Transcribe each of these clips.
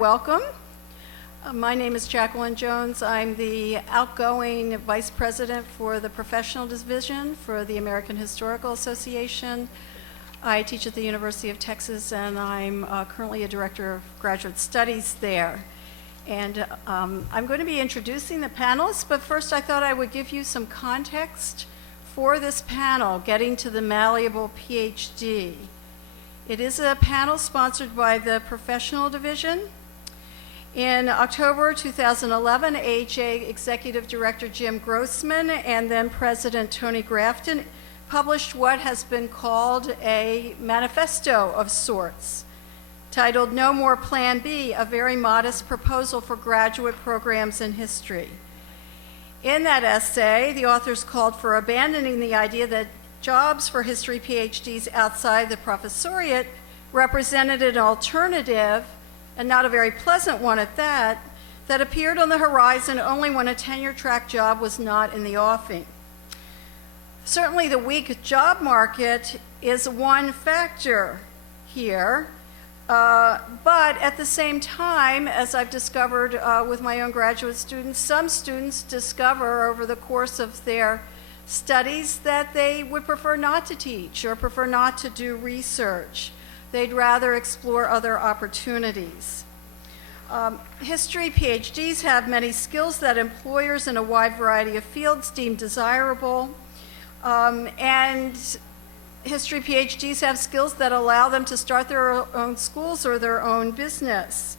Welcome. My name is Jacqueline Jones. I'm the outgoing Vice President for the Professional Division for the American Historical Association. I teach at the University of Texas, and I'm currently a Director of Graduate Studies there. And I'm going to be introducing the panelists, but first I thought I would give you some context for this panel, Getting to the Malleable PhD. It is a panel sponsored by the Professional Division. In October 2011, AHA Executive Director Jim Grossman and then President Tony Grafton published what has been called a manifesto of sorts, titled No More Plan B, a very modest proposal for graduate programs in history. In that essay, the authors called for abandoning the idea that jobs for history PhDs outside the professoriate represented an alternative, and not a very pleasant one at that appeared on the horizon only when a tenure-track job was not in the offing. Certainly the weak job market is one factor here, but at the same time, as I've discovered with my own graduate students, some students discover over the course of their studies that they would prefer not to teach or prefer not to do research. They'd rather explore other opportunities. History PhDs have many skills that employers in a wide variety of fields deem desirable, and history PhDs have skills that allow them to start their own schools or their own business.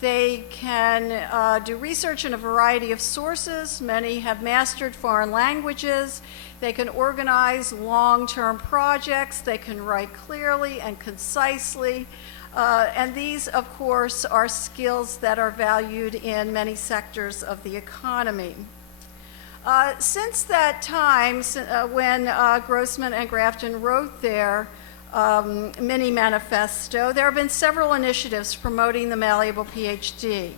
They can do research in a variety of sources. Many have mastered foreign languages. They can organize long-term projects. They can write clearly and concisely. And these, of course, are skills that are valued in many sectors of the economy. Since that time, when Grossman and Grafton wrote their mini manifesto, there have been several initiatives promoting the Malleable PhD.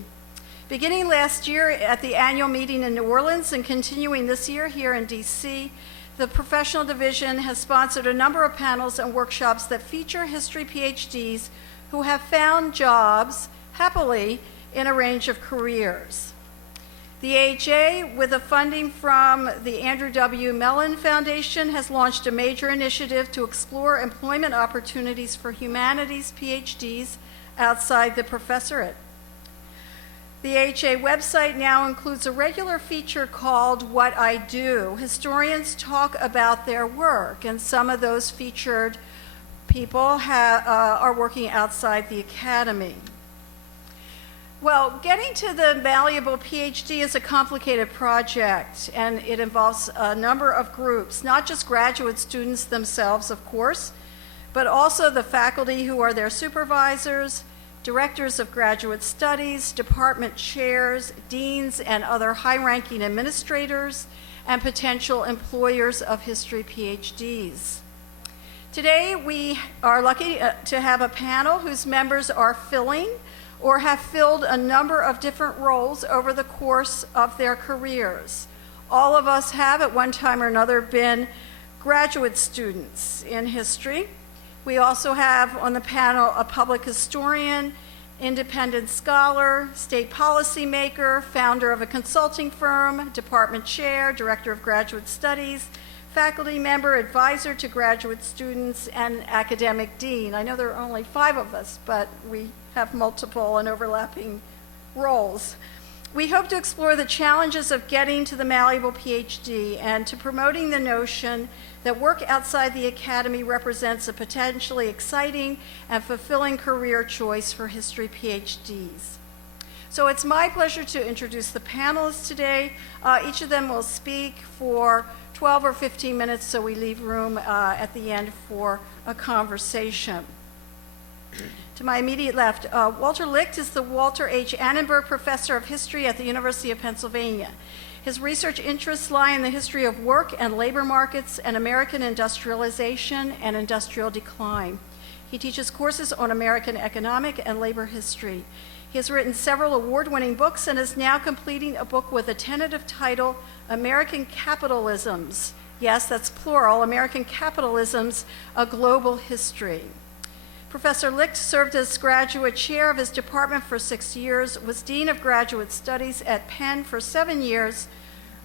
Beginning last year at the annual meeting in New Orleans and continuing this year here in DC, the Professional Division has sponsored a number of panels and workshops that feature history PhDs who have found jobs, happily, in a range of careers. The AHA, with the funding from the Andrew W. Mellon Foundation, has launched a major initiative to explore employment opportunities for humanities PhDs outside the professorate. The AHA website now includes a regular feature called What I Do. Historians talk about their work, and some of those featured people are working outside the academy. Well, getting to the Malleable PhD is a complicated project, and it involves a number of groups, not just graduate students themselves, of course, but also the faculty who are their supervisors, directors of graduate studies, department chairs, deans, and other high-ranking administrators, and potential employers of history PhDs. Today, we are lucky to have a panel whose members are filling or have filled a number of different roles over the course of their careers. All of us have, at one time or another, been graduate students in history. We also have on the panel a public historian, independent scholar, state policy maker, founder of a consulting firm, department chair, director of graduate studies, faculty member, advisor to graduate students, and academic dean. I know there are only 5 of us, but we have multiple and overlapping roles. We hope to explore the challenges of getting to the Malleable PhD and to promoting the notion that work outside the academy represents a potentially exciting and fulfilling career choice for history PhDs. So it's my pleasure to introduce the panelists today. Each of them will speak for 12 or 15 minutes, so we leave room at the end for a conversation. To my immediate left, Walter Licht is the Walter H. Annenberg Professor of History at the University of Pennsylvania. His research interests lie in the history of work and labor markets and American industrialization and industrial decline. He teaches courses on American economic and labor history. He has written several award-winning books and is now completing a book with a tentative title, American Capitalisms. Yes, that's plural, American Capitalisms, A Global History. Professor Licht served as graduate chair of his department for 6 years, was dean of graduate studies at Penn for 7 years,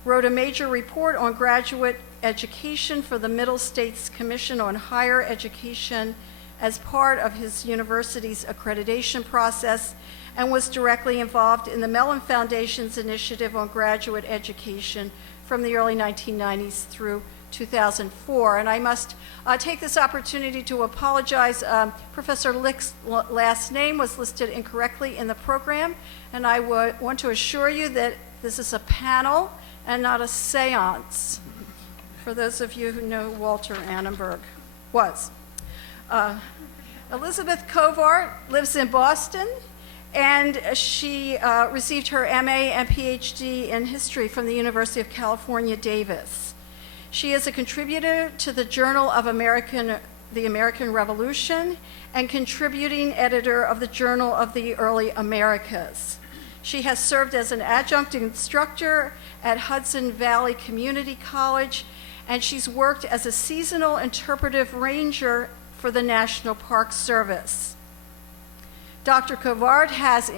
wrote a major report on graduate education for the Middle States Commission on Higher Education as part of his university's accreditation process, and was directly involved in the Mellon Foundation's initiative on graduate education from the early 1990s through 2004. And I must take this opportunity to apologize. Professor Licht's last name was listed incorrectly in the program, and I want to assure you that this is a panel and not a seance, for those of you who know Walter Annenberg was. Elizabeth Covart lives in Boston, and she received her MA and PhD in history from the University of California, Davis. She is a contributor to the Journal of the American Revolution and contributing editor of the Journal of the Early Americas. She has served as an adjunct instructor at Hudson Valley Community College, and she's worked as a seasonal interpretive ranger for the National Park Service. Dr. Covart has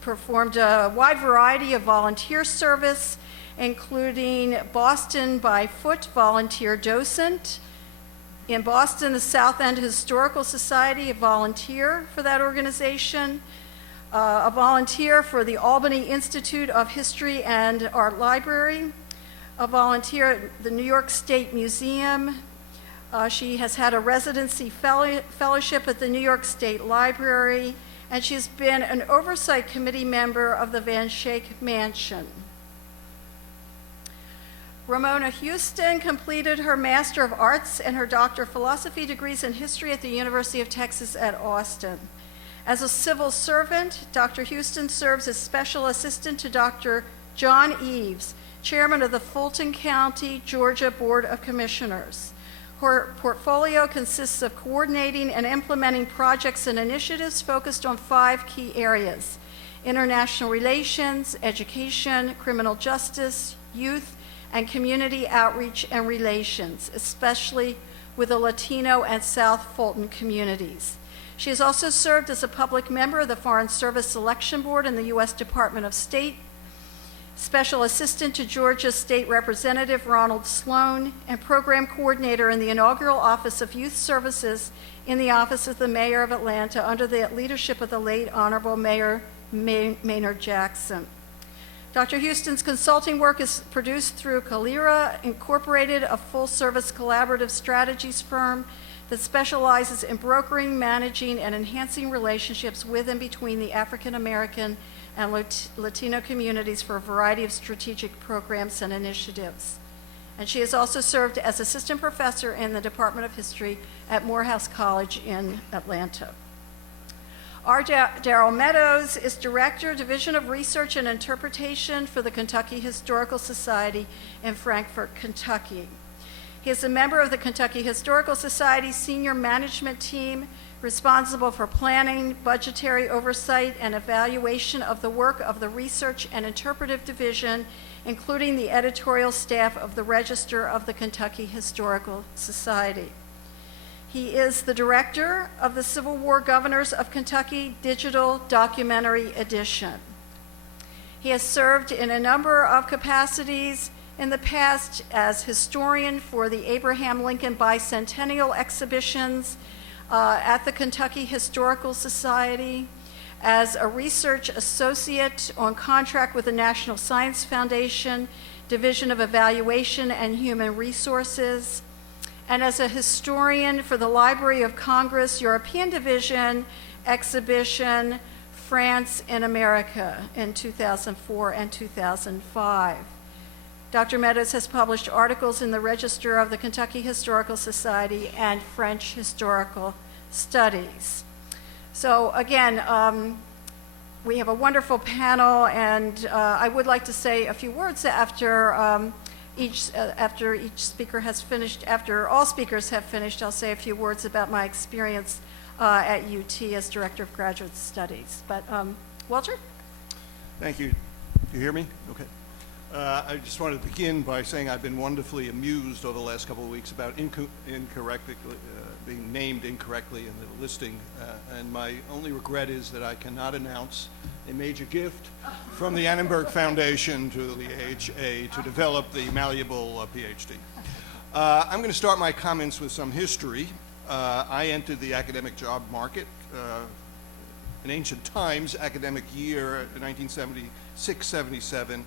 performed a wide variety of volunteer service, including Boston by Foot volunteer docent. In Boston, the South End Historical Society, a volunteer for that organization, a volunteer for the Albany Institute of History and Art Library, a volunteer at the New York State Museum. She has had a residency fellowship at the New York State Library, and she's been an oversight committee member of the Van Schaik Mansion. Ramona Houston completed her Master of Arts and her Doctor of Philosophy degrees in history at the University of Texas at Austin. As a civil servant, Dr. Houston serves as special assistant to Dr. John Eves, chairman of the Fulton County, Georgia Board of Commissioners. Her portfolio consists of coordinating and implementing projects and initiatives focused on 5 key areas: international relations, education, criminal justice, youth, and community outreach and relations, especially with the Latino and South Fulton communities. She has also served as a public member of the Foreign Service Selection Board in the U.S. Department of State, Special Assistant to Georgia State Representative Ronald Sloan, and Program Coordinator in the inaugural Office of Youth Services in the Office of the Mayor of Atlanta under the leadership of the late Honorable Mayor Maynard Jackson. Dr. Houston's consulting work is produced through Kalirah Incorporated, a full-service collaborative strategies firm that specializes in brokering, managing, and enhancing relationships with and between the African American and Latino communities for a variety of strategic programs and initiatives. And she has also served as assistant professor in the Department of History at Morehouse College in Atlanta. Our Darrell Meadows is Director, Division of Research and Interpretation for the Kentucky Historical Society in Frankfort, Kentucky. He is a member of the Kentucky Historical Society's senior management team, responsible for planning, budgetary oversight, and evaluation of the work of the Research and Interpretive Division, including the editorial staff of the Register of the Kentucky Historical Society. He is the director of the Civil War Governors of Kentucky Digital Documentary Edition. He has served in a number of capacities in the past as historian for the Abraham Lincoln Bicentennial exhibitions at the Kentucky Historical Society, as a research associate on contract with the National Science Foundation, Division of Evaluation and Human Resources, and as a historian for the Library of Congress European Division exhibition, France in America in 2004 and 2005. Dr. Meadows has published articles in the Register of the Kentucky Historical Society and French Historical Studies. So again, we have a wonderful panel, and I would like to say a few words after each speaker has finished. After all speakers have finished, I'll say a few words about my experience at UT as Director of Graduate Studies. But Walter? Thank you. You hear me? Okay. I just wanted to begin by saying I've been wonderfully amused over the last couple of weeks about incorrectly being named incorrectly in the listing, and my only regret is that I cannot announce a major gift from the Annenberg Foundation to the AHA to develop the Malleable PhD. I'm going to start my comments with some history. I entered the academic job market in ancient times, academic year 1976-77,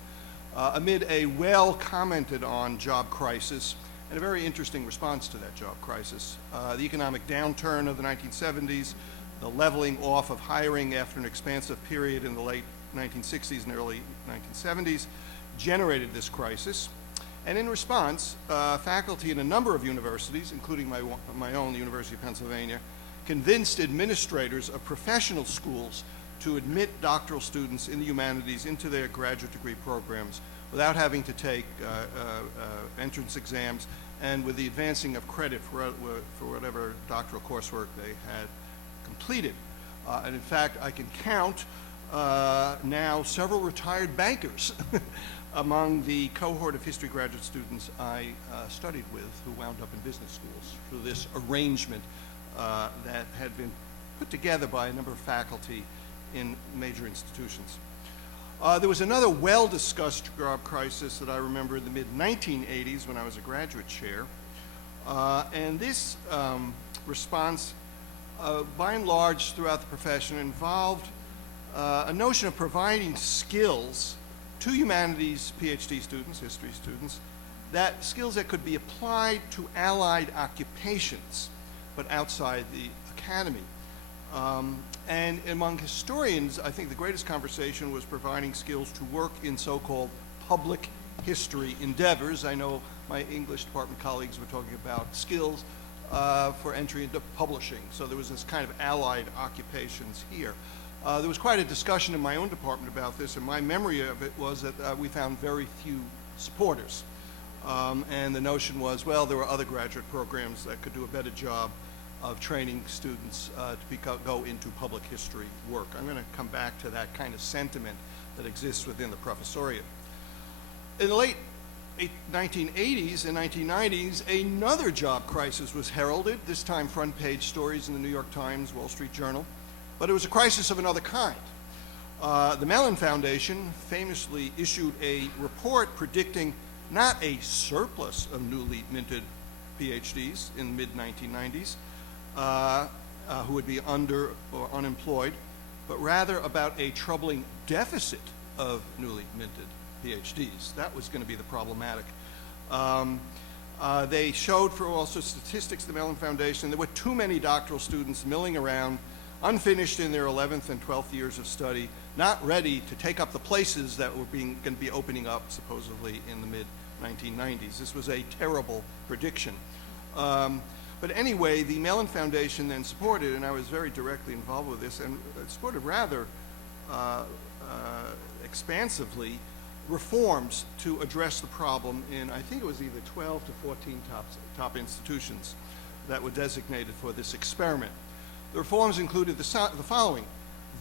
amid a well-commented on job crisis and a very interesting response to that job crisis. The economic downturn of the 1970s, the leveling off of hiring after an expansive period in the late 1960s and early 1970s generated this crisis. And in response, faculty in a number of universities, including my own, the University of Pennsylvania, convinced administrators of professional schools to admit doctoral students in the humanities into their graduate degree programs without having to take entrance exams and with the advancing of credit for whatever doctoral coursework they had completed. And in fact, I can count now several retired bankers among the cohort of history graduate students I studied with who wound up in business schools through this arrangement that had been put together by a number of faculty in major institutions. There was another well-discussed job crisis that I remember in the mid-1980s when I was a graduate chair. And this response, by and large throughout the profession, involved a notion of providing skills to humanities PhD students, history students, that skills that could be applied to allied occupations, but outside the academy. And among historians, I think the greatest conversation was providing skills to work in so-called public history endeavors. I know my English department colleagues were talking about skills for entry into publishing. So there was this kind of allied occupations here. There was quite a discussion in my own department about this, and my memory of it was that we found very few supporters. And the notion was, well, there were other graduate programs that could do a better job of training students to go into public history work. I'm going to come back to that kind of sentiment that exists within the professoriate. In the late 1980s and 1990s, another job crisis was heralded, this time front page stories in the New York Times, Wall Street Journal, but it was a crisis of another kind. The Mellon Foundation famously issued a report predicting not a surplus of newly minted PhDs in the mid-1990s, who would be under or unemployed, but rather about a troubling deficit of newly minted PhDs. That was going to be the problematic. They showed, for also statistics, the Mellon Foundation, there were too many doctoral students milling around, unfinished in their 11th and 12th years of study, not ready to take up the places that were going to be opening up supposedly in the mid-1990s. This was a terrible prediction. But anyway, the Mellon Foundation then supported, and I was very directly involved with this, and supported rather expansively reforms to address the problem in, I think it was either 12 to 14 top institutions that were designated for this experiment. The reforms included the following: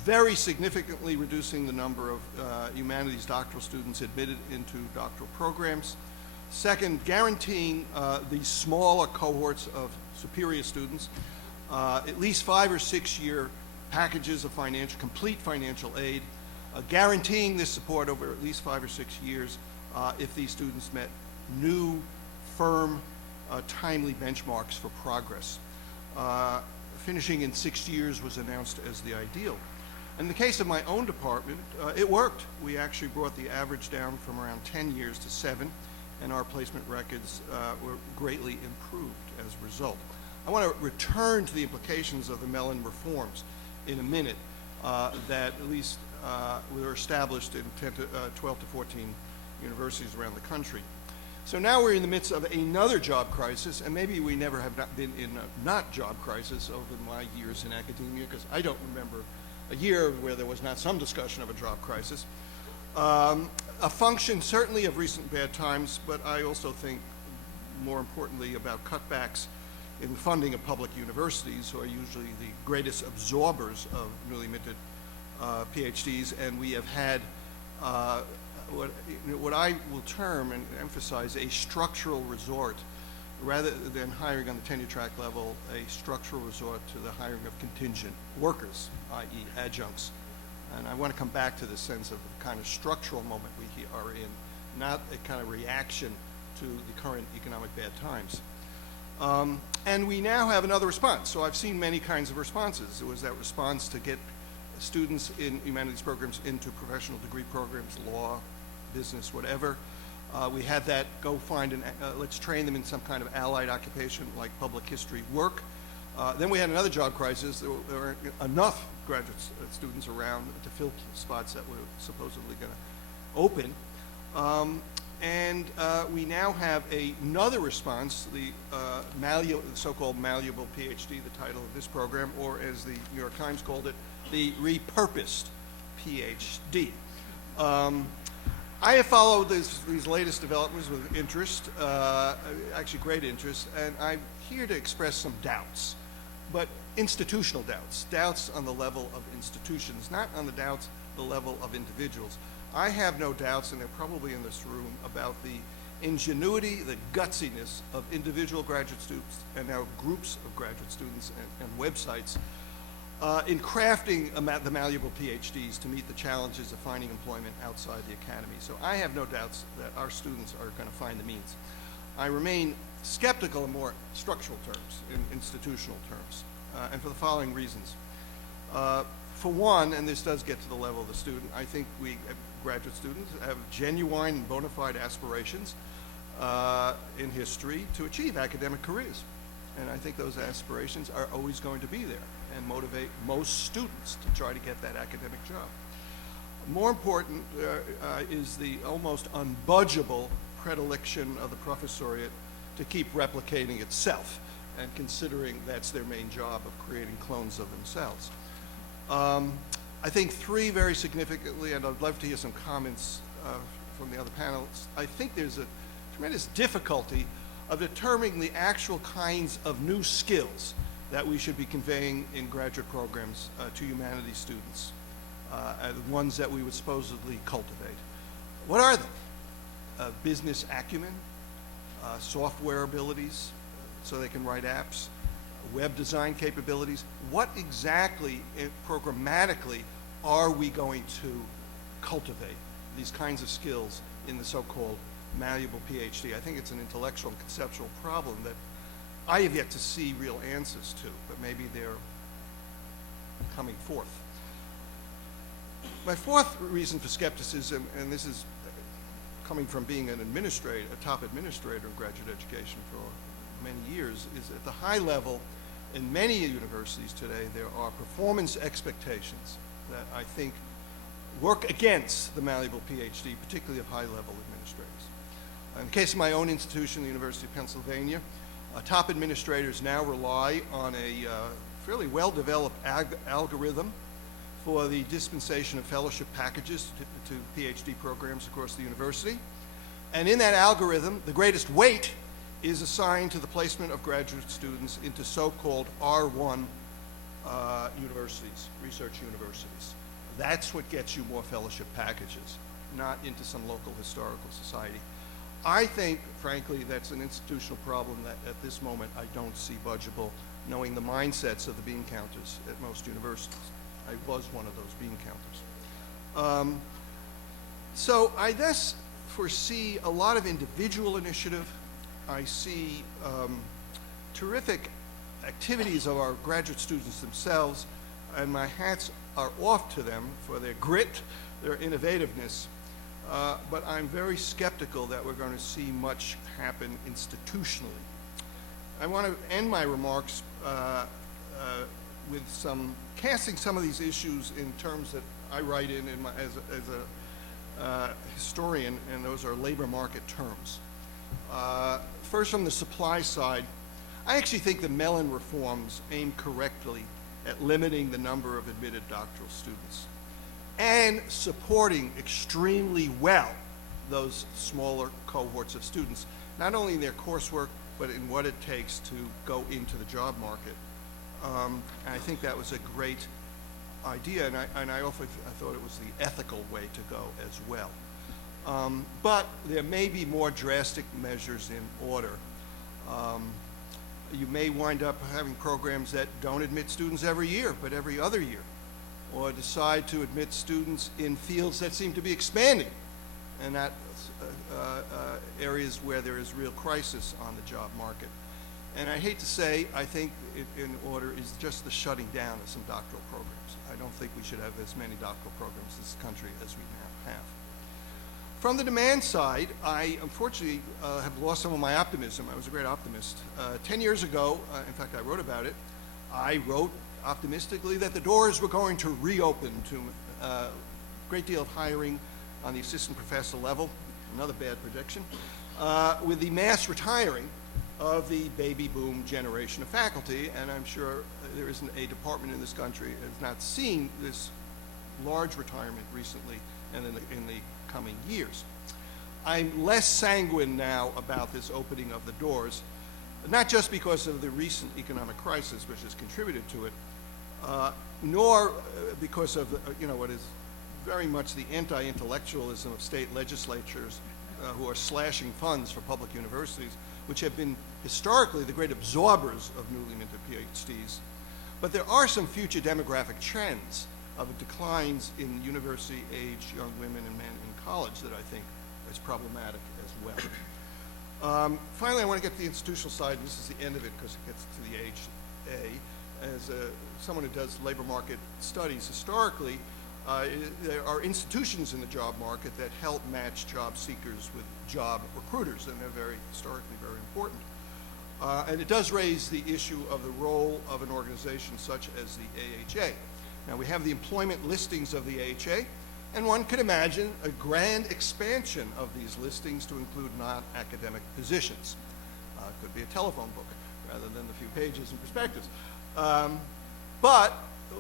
very significantly reducing the number of humanities doctoral students admitted into doctoral programs. Second, guaranteeing these smaller cohorts of superior students at least 5 or 6 year packages of complete financial aid, guaranteeing this support over at least 5 or 6 years if these students met new, firm, timely benchmarks for progress. Finishing in 6 years was announced as the ideal. In the case of my own department, it worked. We actually brought the average down from around 10 years to 7, and our placement records were greatly improved as a result. I want to return to the implications of the Mellon reforms in a minute that at least were established in 12 to 14 universities around the country. So now we're in the midst of another job crisis, and maybe we never have not been in a not job crisis over my years in academia, because I don't remember a year where there was not some discussion of a job crisis. A function certainly of recent bad times, but I also think more importantly about cutbacks in the funding of public universities, who are usually the greatest absorbers of newly minted PhDs, and we have had what I will term and emphasize a structural resort rather than hiring on the tenure track level, a structural resort to the hiring of contingent workers, i.e. adjuncts. And I want to come back to this sense of the kind of structural moment we are in, not a kind of reaction to the current economic bad times. And we now have another response. So I've seen many kinds of responses. There was that response to get students in humanities programs into professional degree programs, law, business, whatever. We had that go find let's train them in some kind of allied occupation like public history work. Then we had another job crisis. There weren't enough graduate students around to fill spots that were supposedly going to open. And we now have another response, the so-called Malleable PhD, the title of this program, or as the New York Times called it, the repurposed PhD. I have followed these latest developments with interest, actually great interest, and I'm here to express some doubts, but institutional doubts on the level of institutions, not on the level of individuals. I have no doubts, and they're probably in this room, about the ingenuity, the gutsiness of individual graduate students and now groups of graduate students and websites in crafting the malleable PhDs to meet the challenges of finding employment outside the academy. So I have no doubts that our students are going to find the means. I remain skeptical in more structural terms, in institutional terms, and for the following reasons. For one, and this does get to the level of the student, I think we, graduate students, have genuine and bona fide aspirations in history to achieve academic careers. And I think those aspirations are always going to be there and motivate most students to try to get that academic job. More important is the almost unbudgeable predilection of the professoriate to keep replicating itself and considering that's their main job of creating clones of themselves. I think three, very significantly, and I'd love to hear some comments from the other panelists, I think there's a tremendous difficulty of determining the actual kinds of new skills that we should be conveying in graduate programs to humanities students, the ones that we would supposedly cultivate. What are they? Business acumen, software abilities, so they can write apps, web design capabilities. What exactly, programmatically, are we going to cultivate these kinds of skills in the so-called malleable PhD? I think it's an intellectual and conceptual problem that I have yet to see real answers to, but maybe they're coming forth. My fourth reason for skepticism, and this is coming from being an administrator, a top administrator in graduate education for many years, is at the high level in many universities today there are performance expectations that I think work against the malleable PhD, particularly of high-level administrators. In the case of my own institution, the University of Pennsylvania, top administrators now rely on a fairly well-developed algorithm for the dispensation of fellowship packages to PhD programs across the university. And in that algorithm, the greatest weight is assigned to the placement of graduate students into so-called R1 universities, research universities. That's what gets you more fellowship packages, not into some local historical society. I think, frankly, that's an institutional problem that at this moment I don't see budgeable, knowing the mindsets of the bean counters at most universities. I was one of those bean counters. So I thus foresee a lot of individual initiative. I see terrific activities of our graduate students themselves, and my hats are off to them for their grit, their innovativeness, but I'm very skeptical that we're going to see much happen institutionally. I want to end my remarks with casting some of these issues in terms that I write in as a historian, and those are labor market terms. First, from the supply side, I actually think the Mellon reforms aim correctly at limiting the number of admitted doctoral students and supporting extremely well those smaller cohorts of students, not only in their coursework, but in what it takes to go into the job market. And I think that was a great idea, and I thought it was the ethical way to go as well. But there may be more drastic measures in order. You may wind up having programs that don't admit students every year, but every other year, or decide to admit students in fields that seem to be expanding, and not areas where there is real crisis on the job market. And I hate to say, I think in order is just the shutting down of some doctoral programs. I don't think we should have as many doctoral programs in this country as we now have. From the demand side, I unfortunately have lost some of my optimism. I was a great optimist. 10 years ago, in fact, I wrote about it. I wrote optimistically that the doors were going to reopen to a great deal of hiring on the assistant professor level, another bad prediction, with the mass retiring of the baby boom generation of faculty, and I'm sure there isn't a department in this country that has not seen this large retirement recently and in the coming years. I'm less sanguine now about this opening of the doors, not just because of the recent economic crisis, which has contributed to it, nor because of what is very much the anti-intellectualism of state legislatures who are slashing funds for public universities, which have been historically the great absorbers of newly minted PhDs. But there are some future demographic trends of declines in university-age young women and men in college that I think is problematic as well. Finally, I want to get to the institutional side. This is the end of it because it gets to the age A. As someone who does labor market studies, historically, there are institutions in the job market that help match job seekers with job recruiters, and they're historically very important. And it does raise the issue of the role of an organization such as the AHA. Now, we have the employment listings of the AHA, and one could imagine a grand expansion of these listings to include non-academic positions. It could be a telephone book rather than the few pages and perspectives. But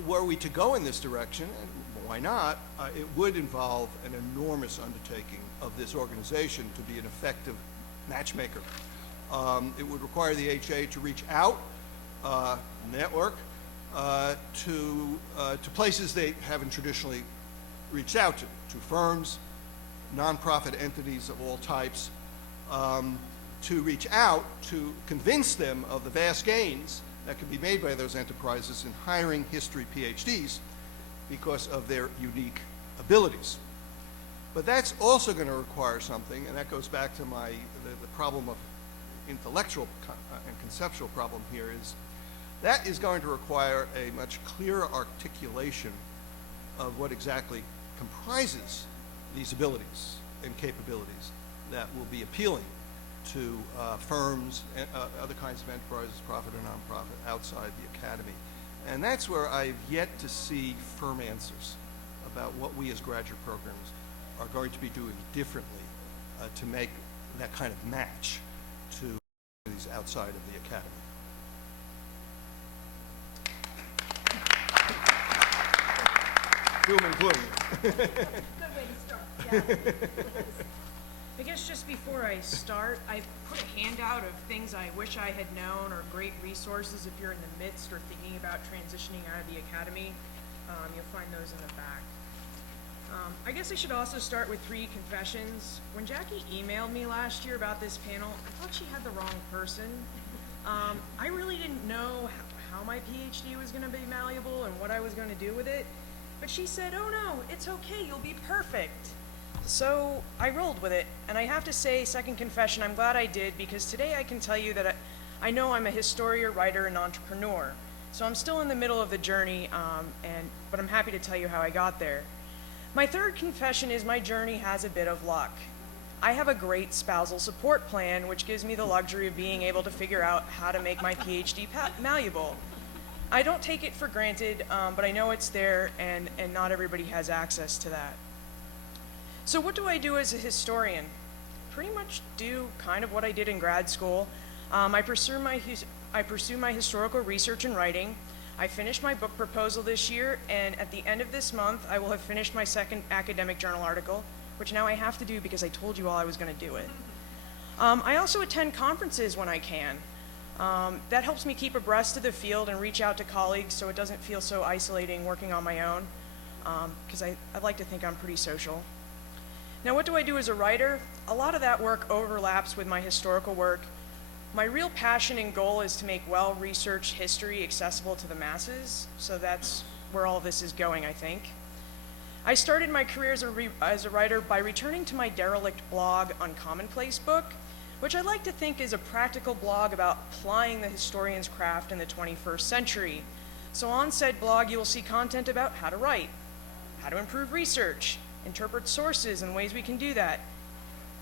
were we to go in this direction, and why not, it would involve an enormous undertaking of this organization to be an effective matchmaker. It would require the AHA to reach out, network, to places they haven't traditionally reached out to firms, nonprofit entities of all types, to reach out to convince them of the vast gains that can be made by those enterprises in hiring history PhDs because of their unique abilities. But that's also going to require something, and that goes back to the problem of intellectual and conceptual problem here, is that is going to require a much clearer articulation of what exactly comprises these abilities and capabilities that will be appealing to firms and other kinds of enterprises, profit or nonprofit, outside the academy. And that's where I've yet to see firm answers about what we as graduate programs are going to be doing differently to make that kind of match to these outside of the academy. Doom and gloom. Good way to start. Yeah. I guess just before I start, I put a handout of things I wish I had known or great resources if you're in the midst or thinking about transitioning out of the academy. You'll find those in the back. I guess I should also start with 3 confessions. When Jackie emailed me last year about this panel, I thought she had the wrong person. I really didn't know how my PhD was going to be malleable and what I was going to do with it. But she said, "Oh no, it's okay, you'll be perfect." So I rolled with it, and I have to say, second confession, I'm glad I did, because today I can tell you that I know I'm a historian, writer, and entrepreneur. So I'm still in the middle of the journey, but I'm happy to tell you how I got there. My third confession is my journey has a bit of luck. I have a great spousal support plan, which gives me the luxury of being able to figure out how to make my PhD malleable. I don't take it for granted, but I know it's there, and not everybody has access to that. So what do I do as a historian? Pretty much do kind of what I did in grad school. I pursue my historical research and writing. I finished my book proposal this year, and at the end of this month, I will have finished my second academic journal article, which now I have to do because I told you all I was going to do it. I also attend conferences when I can. That helps me keep abreast of the field and reach out to colleagues so it doesn't feel so isolating working on my own, because I like to think I'm pretty social. Now, what do I do as a writer? A lot of that work overlaps with my historical work. My real passion and goal is to make well-researched history accessible to the masses, so that's where all this is going, I think. I started my career as a writer by returning to my derelict blog on Commonplace Book, which I like to think is a practical blog about applying the historian's craft in the 21st century. So on said blog, you will see content about how to write, how to improve research, interpret sources and ways we can do that.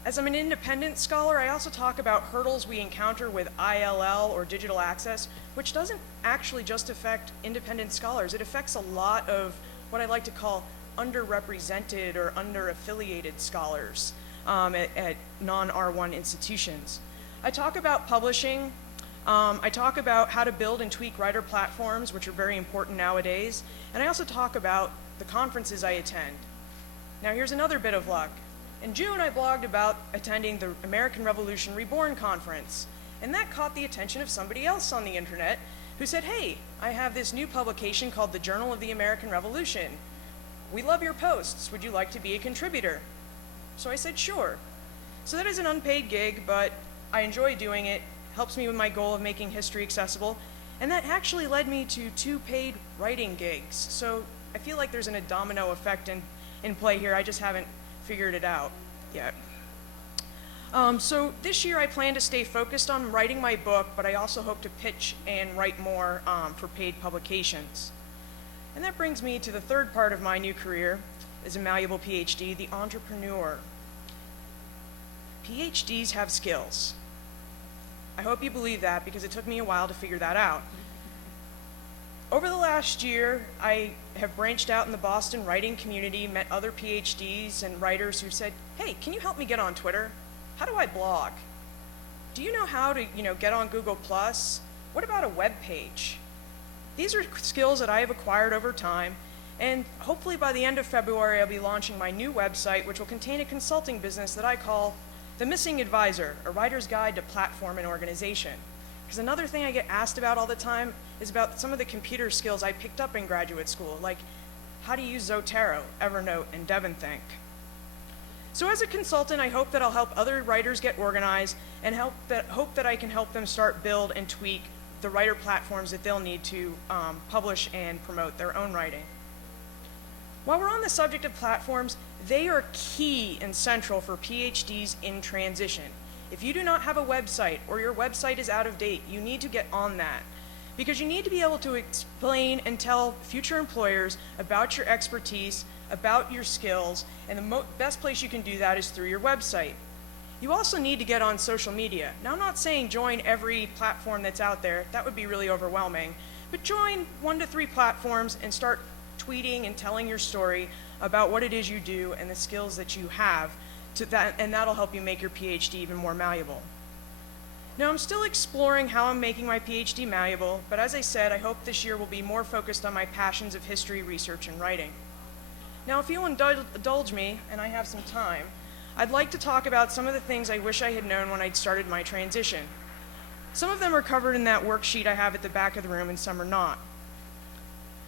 As I'm an independent scholar, I also talk about hurdles we encounter with ILL or digital access, which doesn't actually just affect independent scholars. It affects a lot of what I like to call underrepresented or under-affiliated scholars at non-R1 institutions. I talk about publishing. I talk about how to build and tweak writer platforms, which are very important nowadays. And I also talk about the conferences I attend. Now here's another bit of luck. In June, I blogged about attending the American Revolution Reborn conference, and that caught the attention of somebody else on the internet who said, hey, I have this new publication called the Journal of the American Revolution. We love your posts. Would you like to be a contributor? So I said, sure. So that is an unpaid gig, but I enjoy doing it, helps me with my goal of making history accessible, and that actually led me to 2 paid writing gigs. So I feel like there's a domino effect in play here. I just haven't figured it out yet. So this year I plan to stay focused on writing my book, but I also hope to pitch and write more for paid publications. And that brings me to the third part of my new career as a Malleable PhD, the entrepreneur. PhDs have skills. I hope you believe that because it took me a while to figure that out. Over the last year, I have branched out in the Boston writing community, met other PhDs and writers who said, hey, can you help me get on Twitter? How do I blog? Do you know how to, get on Google+? What about a web page? These are skills that I have acquired over time, and hopefully by the end of February, I'll be launching my new website, which will contain a consulting business that I call The Missing Advisor, a writer's guide to platform and organization. Because another thing I get asked about all the time is about some of the computer skills I picked up in graduate school, like how to use Zotero, Evernote, and DevonThink. So as a consultant, I hope that I'll help other writers get organized and hope that I can help them start, build, and tweak the writer platforms that they'll need to publish and promote their own writing. While we're on the subject of platforms, they are key and central for PhDs in transition. If you do not have a website or your website is out of date, you need to get on that because you need to be able to explain and tell future employers about your expertise, about your skills, and the best place you can do that is through your website. You also need to get on social media. Now, I'm not saying join every platform that's out there. That would be really overwhelming. But join 1 to 3 platforms and start tweeting and telling your story about what it is you do and the skills that you have, and that'll help you make your PhD even more malleable. Now, I'm still exploring how I'm making my PhD malleable, but as I said, I hope this year will be more focused on my passions of history, research, and writing. Now, if you'll indulge me, and I have some time, I'd like to talk about some of the things I wish I had known when I'd started my transition. Some of them are covered in that worksheet I have at the back of the room, and some are not.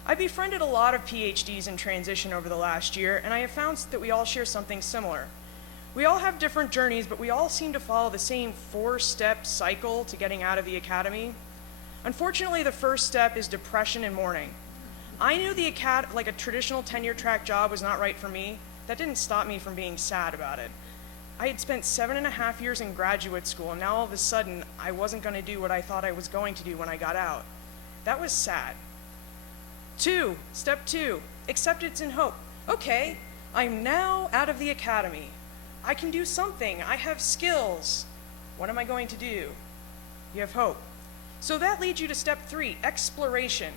I befriended a lot of PhDs in transition over the last year, and I have found that we all share something similar. We all have different journeys, but we all seem to follow the same 4-step cycle to getting out of the academy. Unfortunately, the first step is depression and mourning. I knew like a traditional tenure track job was not right for me. That didn't stop me from being sad about it. I had spent 7.5 years in graduate school, and now all of a sudden, I wasn't going to do what I thought I was going to do when I got out. That was sad. Step 2, acceptance and hope. Okay, I'm now out of the academy. I can do something. I have skills. What am I going to do? You have hope. So that leads you to step 3, exploration.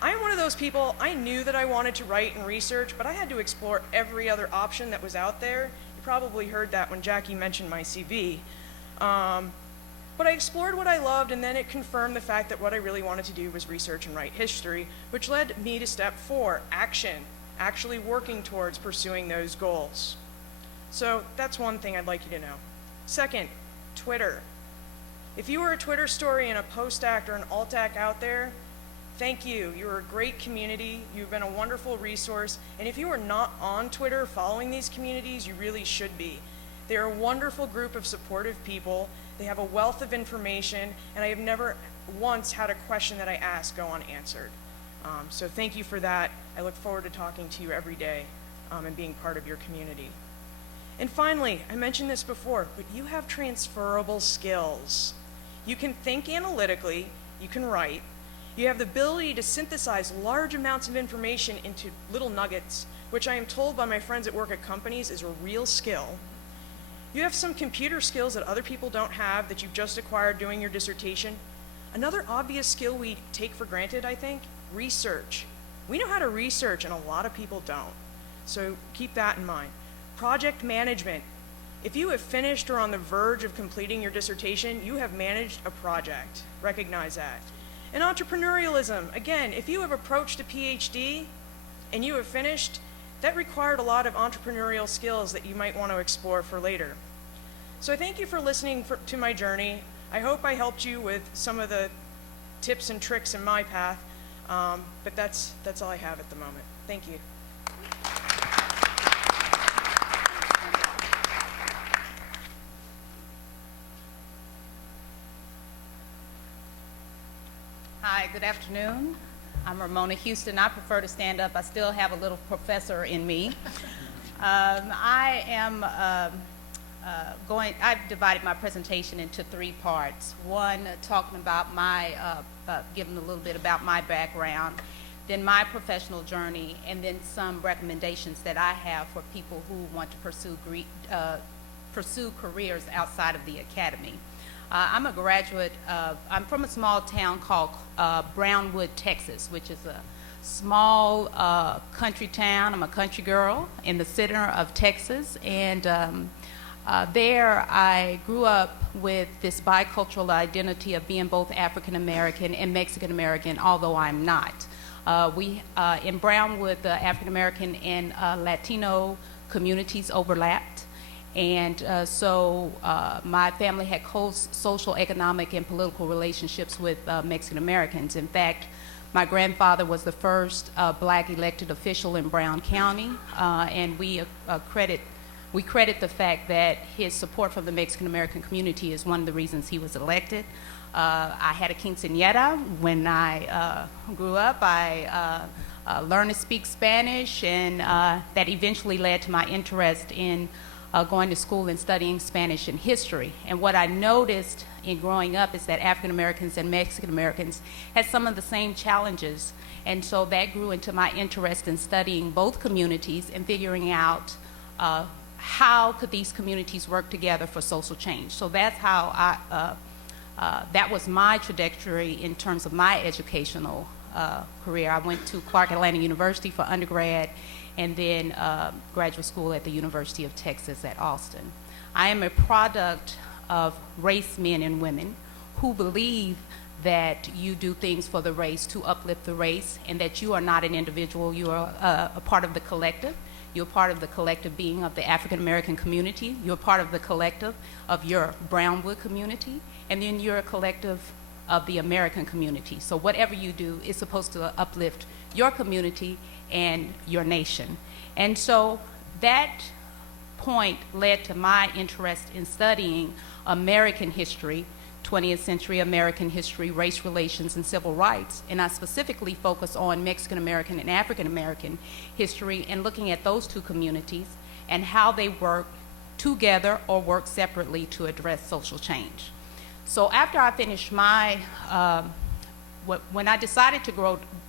I'm one of those people, I knew that I wanted to write and research, but I had to explore every other option that was out there. You probably heard that when Jackie mentioned my CV. But I explored what I loved, and then it confirmed the fact that what I really wanted to do was research and write history, which led me to step 4, action, actually working towards pursuing those goals. So that's one thing I'd like you to know. Second, Twitter. If you are a Twitter story and a post-act or an alt-act out there, thank you. You're a great community. You've been a wonderful resource. And if you are not on Twitter following these communities, you really should be. They're a wonderful group of supportive people They have a wealth of information, and I have never once had a question that I ask go unanswered. So thank you for that. I look forward to talking to you every day and being part of your community. And finally, I mentioned this before, but you have transferable skills. You can think analytically, you can write, you have the ability to synthesize large amounts of information into little nuggets, which I am told by my friends that work at companies is a real skill. You have some computer skills that other people don't have that you've just acquired doing your dissertation. Another obvious skill we take for granted, I think, research. We know how to research and a lot of people don't. So keep that in mind. Project management. If you have finished or on the verge of completing your dissertation, you have managed a project. Recognize that. And entrepreneurialism. Again, if you have approached a PhD and you have finished, that required a lot of entrepreneurial skills that you might want to explore for later. So I thank you for listening to my journey. I hope I helped you with some of the tips and tricks in my path, but that's all I have at the moment. Thank you. Hi, good afternoon. I'm Ramona Houston. I prefer to stand up. I still have a little professor in me. I've divided my presentation into 3 parts. One, talking about giving a little bit about my background, then my professional journey, and then some recommendations that I have for people who want to pursue careers outside of the academy. I'm a graduate I'm from a small town called Brownwood, Texas, which is a small country town. I'm a country girl in the center of Texas, and there I grew up with this bicultural identity of being both African American and Mexican American, although I'm not. In Brownwood, the African American and Latino communities overlapped. And so my family had close social, economic, and political relationships with Mexican Americans. In fact, my grandfather was the first black elected official in Brown County, and we credit the fact that his support from the Mexican American community is one of the reasons he was elected. I had a quinceañera when I grew up. I learned to speak Spanish, and that eventually led to my interest in going to school and studying Spanish and history. And what I noticed in growing up is that African Americans and Mexican Americans had some of the same challenges. And so that grew into my interest in studying both communities and figuring out how could these communities work together for social change. So that's how that was my trajectory in terms of my educational career. I went to Clark Atlanta University for undergrad, and then graduate school at the University of Texas at Austin. I am a product of race men and women who believe that you do things for the race to uplift the race, and that you are not an individual, you are a part of the collective. You're part of the collective being of the African American community. You're part of the collective of your Brownwood community, and then you're a collective of the American community. So whatever you do is supposed to uplift your community and your nation. And so that point led to my interest in studying American history, 20th century American history, race relations, and civil rights. And I specifically focus on Mexican American and African American history, and looking at those two communities and how they work together or work separately to address social change. So after I finished my, when I decided to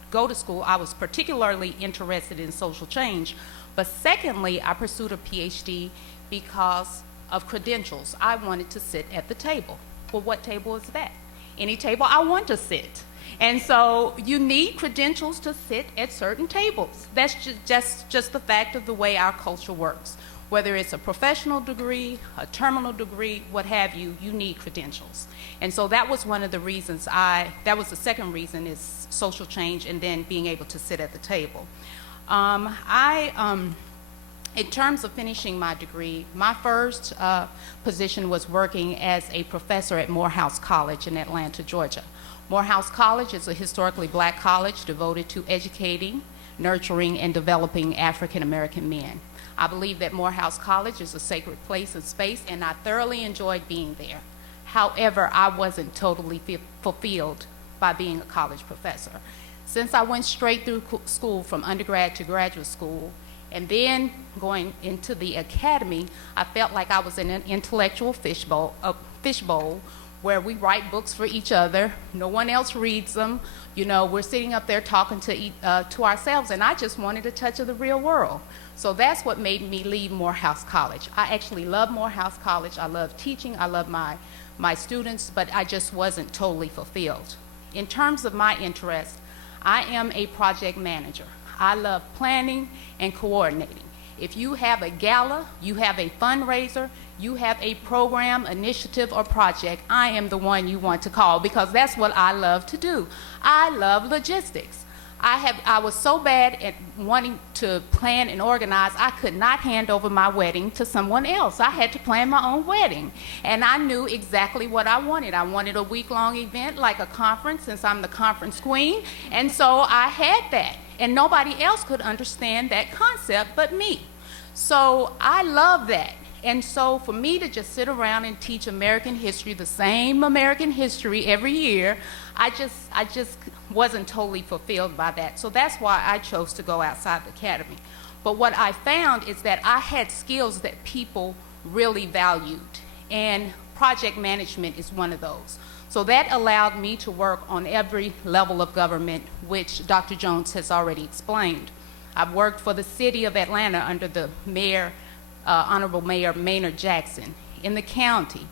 go to school, I was particularly interested in social change. But secondly, I pursued a PhD because of credentials. I wanted to sit at the table. Well, what table is that? Any table I want to sit. And so you need credentials to sit at certain tables. That's just the fact of the way our culture works. Whether it's a professional degree, a terminal degree, what have you, you need credentials. And so that was one of the reasons that was the second reason, is social change and then being able to sit at the table. In terms of finishing my degree, my first position was working as a professor at Morehouse College in Atlanta, Georgia. Morehouse College is a historically black college devoted to educating, nurturing, and developing African American men. I believe that Morehouse College is a sacred place and space, and I thoroughly enjoyed being there. However, I wasn't totally fulfilled by being a college professor. Since I went straight through school from undergrad to graduate school, and then going into the academy, I felt like I was in an intellectual fishbowl where we write books for each other. No one else reads them. You know, we're sitting up there talking to ourselves, and I just wanted a touch of the real world. So that's what made me leave Morehouse College. I actually love Morehouse College. I love teaching. I love my students, but I just wasn't totally fulfilled. In terms of my interest, I am a project manager. I love planning and coordinating. If you have a gala, you have a fundraiser, you have a program, initiative, or project, I am the one you want to call, because that's what I love to do. I love logistics. I was so bad at wanting to plan and organize, I could not hand over my wedding to someone else. I had to plan my own wedding. And I knew exactly what I wanted. I wanted a week-long event like a conference, since I'm the conference queen. And so I had that. And nobody else could understand that concept but me. So I love that. And so for me to just sit around and teach American history, the same American history every year, I just wasn't totally fulfilled by that. So that's why I chose to go outside the academy. But what I found is that I had skills that people really valued, and project management is one of those. So that allowed me to work on every level of government, which Dr. Jones has already explained. I've worked for the city of Atlanta under the mayor, Honorable Mayor Maynard Jackson, in the county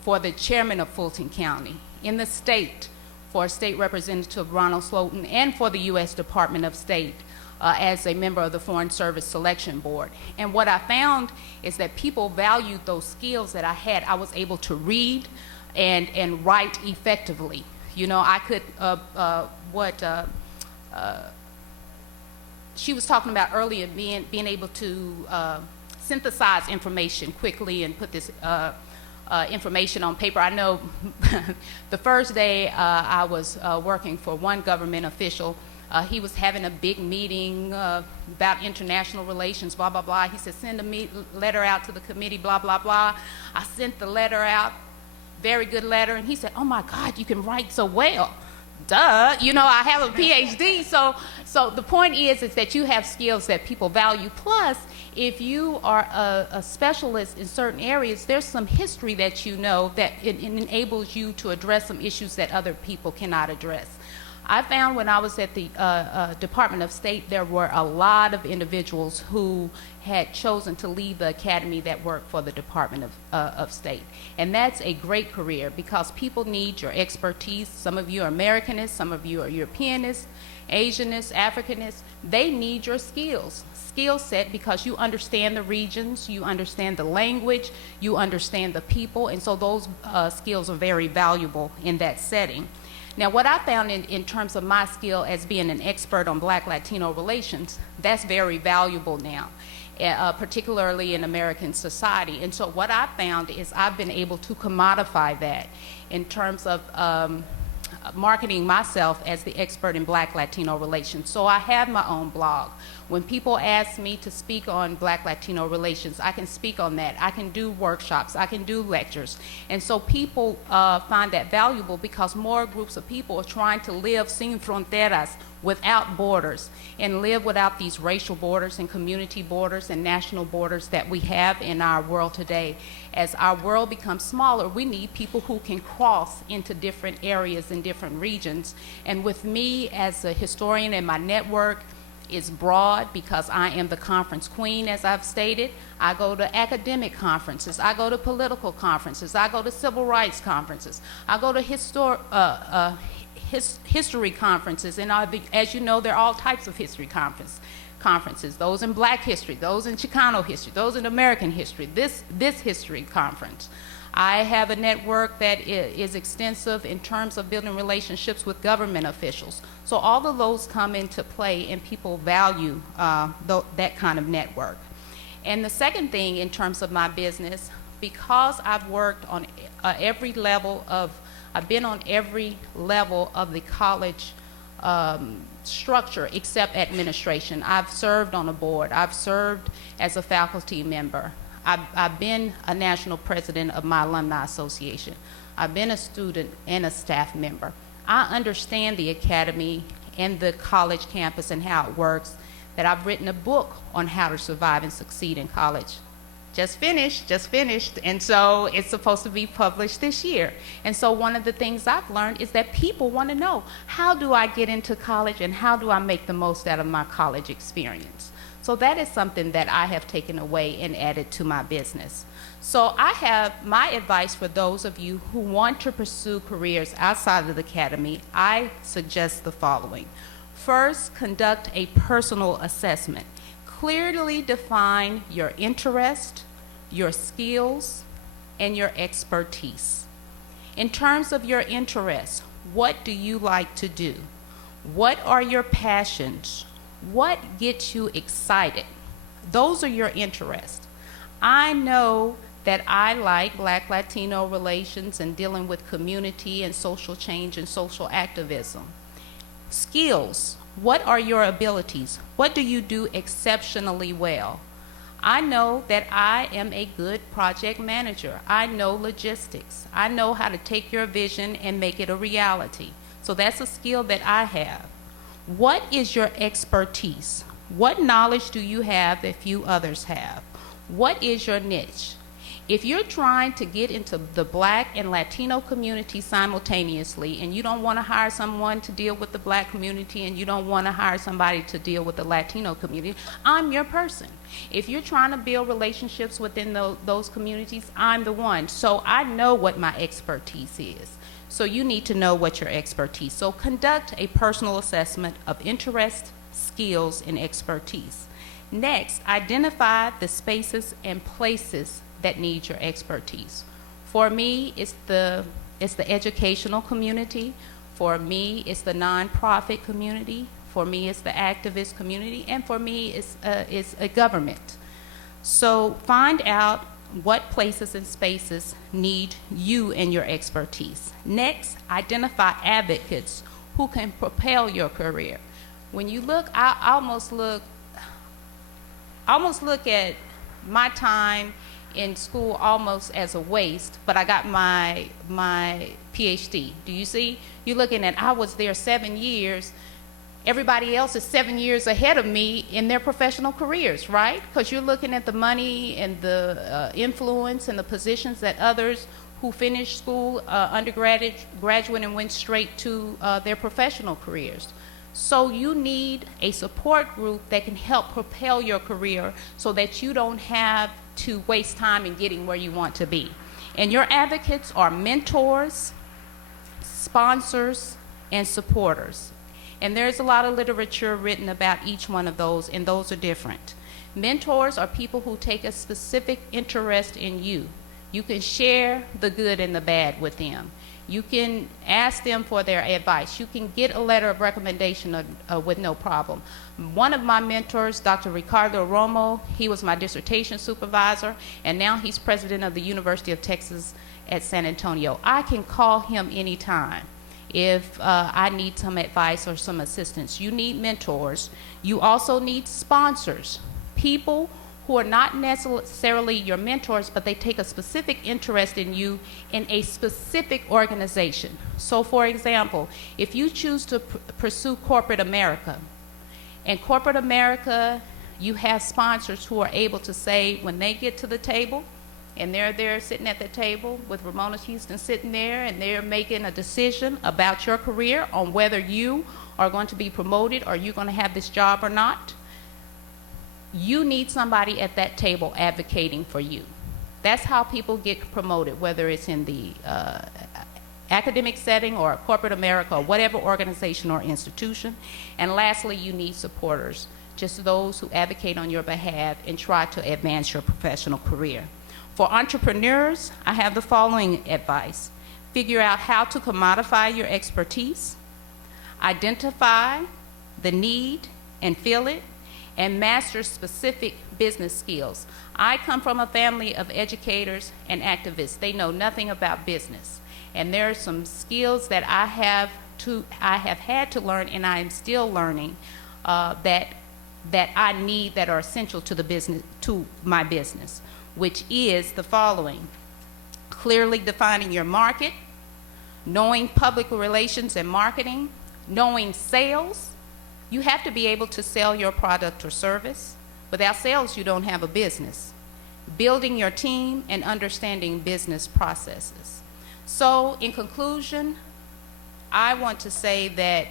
for the chairman of Fulton County, in the state for State Representative Ronald Slotin, and for the U.S. Department of State as a member of the Foreign Service Selection Board. And what I found is that people valued those skills that I had. I was able to read and write effectively. You know, I could, she was talking about earlier, being able to synthesize information quickly and put this information on paper. I know the first day I was working for one government official, he was having a big meeting about international relations, blah, blah, blah. He said, send a letter out to the committee, blah, blah, blah. I sent the letter out, very good letter, and he said, oh my God, you can write so well. Duh, you know, I have a PhD, so the point is that you have skills that people value. Plus, if you are a specialist in certain areas, there's some history that you know that it enables you to address some issues that other people cannot address. I found when I was at the Department of State, there were a lot of individuals who had chosen to leave the academy that worked for the Department of State. And that's a great career, because people need your expertise. Some of you are Americanists, some of you are Europeanists, Asianists, Africanists. They need your skill set, because you understand the regions, you understand the language, you understand the people, and so those skills are very valuable in that setting. Now, what I found in terms of my skill as being an expert on Black-Latino relations, that's very valuable now, particularly in American society. And so what I found is I've been able to commodify that in terms of marketing myself as the expert in Black-Latino relations. So I have my own blog. When people ask me to speak on Black-Latino relations, I can speak on that. I can do workshops. I can do lectures. And so people find that valuable, because more groups of people are trying to live sin fronteras, without borders, and live without these racial borders and community borders and national borders that we have in our world today. As our world becomes smaller, we need people who can cross into different areas and different regions. And with me as a historian, and my network is broad, because I am the conference queen, as I've stated. I go to academic conferences, I go to political conferences, I go to civil rights conferences, I go to history conferences, and as you know, there are all types of history conferences, those in Black history, those in Chicano history, those in American history, this history conference. I have a network that is extensive in terms of building relationships with government officials. So all of those come into play, and people value that kind of network. And the second thing in terms of my business, because I've worked on every level of, I've been on every level of the college structure except administration. I've served on a board. I've served as a faculty member. I've been a national president of my alumni association. I've been a student and a staff member. I understand the academy and the college campus and how it works, that I've written a book on how to survive and succeed in college. Just finished, and so it's supposed to be published this year. And so one of the things I've learned is that people want to know, how do I get into college and how do I make the most out of my college experience? So that is something that I have taken away and added to my business. So I have my advice for those of you who want to pursue careers outside of the academy. I suggest the following. First, conduct a personal assessment. Clearly define your interest, your skills, and your expertise. In terms of your interests, what do you like to do? What are your passions? What gets you excited? Those are your interests. I know that I like Black-Latino relations and dealing with community and social change and social activism. Skills. What are your abilities? What do you do exceptionally well? I know that I am a good project manager. I know logistics. I know how to take your vision and make it a reality. So that's a skill that I have. What is your expertise? What knowledge do you have that few others have? What is your niche? If you're trying to get into the Black and Latino community simultaneously, and you don't want to hire someone to deal with the Black community and you don't want to hire somebody to deal with the Latino community, I'm your person. If you're trying to build relationships within those communities, I'm the one. So I know what my expertise is. So you need to know what your expertise. So conduct a personal assessment of interest, skills, and expertise. Next, identify the spaces and places that need your expertise. For me, it's the educational community. For me, it's the nonprofit community. For me, it's the activist community. And for me, it's a government. So find out what places and spaces need you and your expertise. Next, identify advocates who can propel your career. When you look, I almost look at my time in school almost as a waste, but I got my PhD. Do you see? You're looking at, I was there 7 years. Everybody else is 7 years ahead of me in their professional careers, right? Because you're looking at the money and the influence and the positions that others who finished school, undergraduate, graduate, and went straight to their professional careers. So you need a support group that can help propel your career so that you don't have to waste time in getting where you want to be. And your advocates are mentors, sponsors, and supporters. And there's a lot of literature written about each one of those, and those are different. Mentors are people who take a specific interest in you. You can share the good and the bad with them. You can ask them for their advice. You can get a letter of recommendation with no problem. One of my mentors, Dr. Ricardo Romo, he was my dissertation supervisor, and now he's president of the University of Texas at San Antonio. I can call him anytime if I need some advice or some assistance. You need mentors. You also need sponsors, people who are not necessarily your mentors, but they take a specific interest in you in a specific organization. So for example, if you choose to pursue corporate America, and corporate America, you have sponsors who are able to say, when they get to the table, and they're there sitting at the table with Ramona Houston sitting there, and they're making a decision about your career on whether you are going to be promoted or you're going to have this job or not, you need somebody at that table advocating for you. That's how people get promoted, whether it's in the academic setting or corporate America or whatever organization or institution. And lastly, you need supporters, just those who advocate on your behalf and try to advance your professional career. For entrepreneurs, I have the following advice. Figure out how to commodify your expertise, identify the need and fill it, and master specific business skills. I come from a family of educators and activists. They know nothing about business. And there are some skills that I have had to learn, and I am still learning, that I need, that are essential to my business, which is the following: clearly defining your market, knowing public relations and marketing, knowing sales. You have to be able to sell your product or service. Without sales, you don't have a business. Building your team and understanding business processes. So in conclusion, I want to say that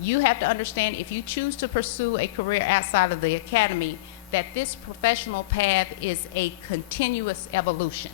you have to understand, if you choose to pursue a career outside of the academy, that this professional path is a continuous evolution.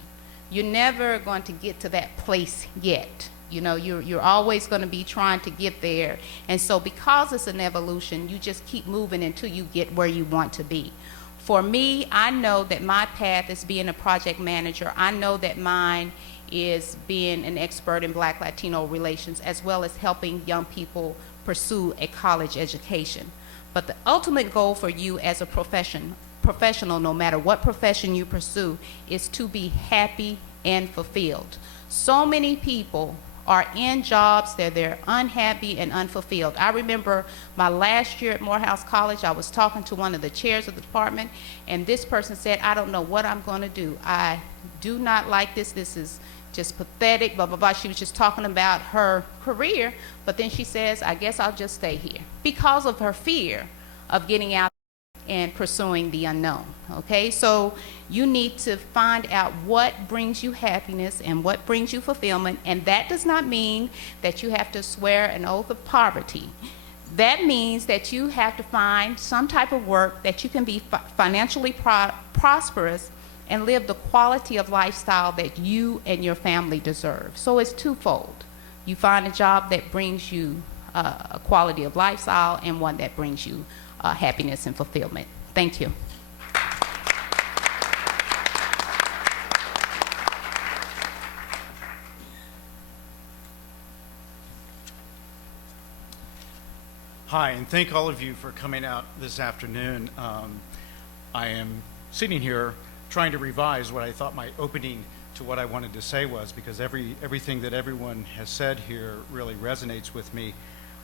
You're never going to get to that place yet. You know, you're always going to be trying to get there. And so because it's an evolution, you just keep moving until you get where you want to be. For me, I know that my path is being a project manager. I know that mine is being an expert in Black Latino relations, as well as helping young people pursue a college education. But the ultimate goal for you as a professional, no matter what profession you pursue, is to be happy and fulfilled. So many people are in jobs that they're unhappy and unfulfilled. I remember my last year at Morehouse College, I was talking to one of the chairs of the department, and this person said, I don't know what I'm going to do. I do not like this. This is just pathetic, blah, blah, blah. She was just talking about her career, but then she says, I guess I'll just stay here, because of her fear of getting out and pursuing the unknown, okay? So you need to find out what brings you happiness and what brings you fulfillment, and that does not mean that you have to swear an oath of poverty. That means that you have to find some type of work that you can be financially prosperous and live the quality of lifestyle that you and your family deserve. So it's twofold. You find a job that brings you a quality of lifestyle, and one that brings you happiness and fulfillment. Thank you. Hi, and thank all of you for coming out this afternoon. I am sitting here trying to revise what I thought my opening to what I wanted to say was, because everything that everyone has said here really resonates with me.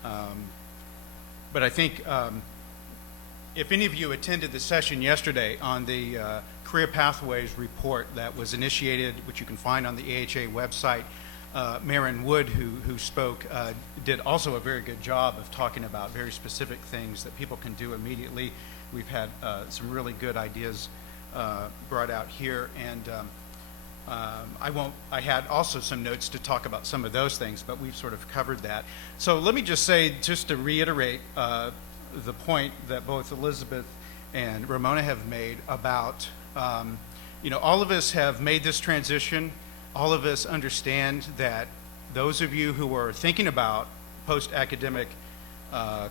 But I think if any of you attended the session yesterday on the Career Pathways report that was initiated, which you can find on the AHA website, Marin Wood, who spoke, did also a very good job of talking about very specific things that people can do immediately. We've had some really good ideas brought out here, and I had also some notes to talk about some of those things, but we've sort of covered that. So let me just say, just to reiterate the point that both Elizabeth and Ramona have made about, all of us have made this transition. All of us understand that those of you who are thinking about post-academic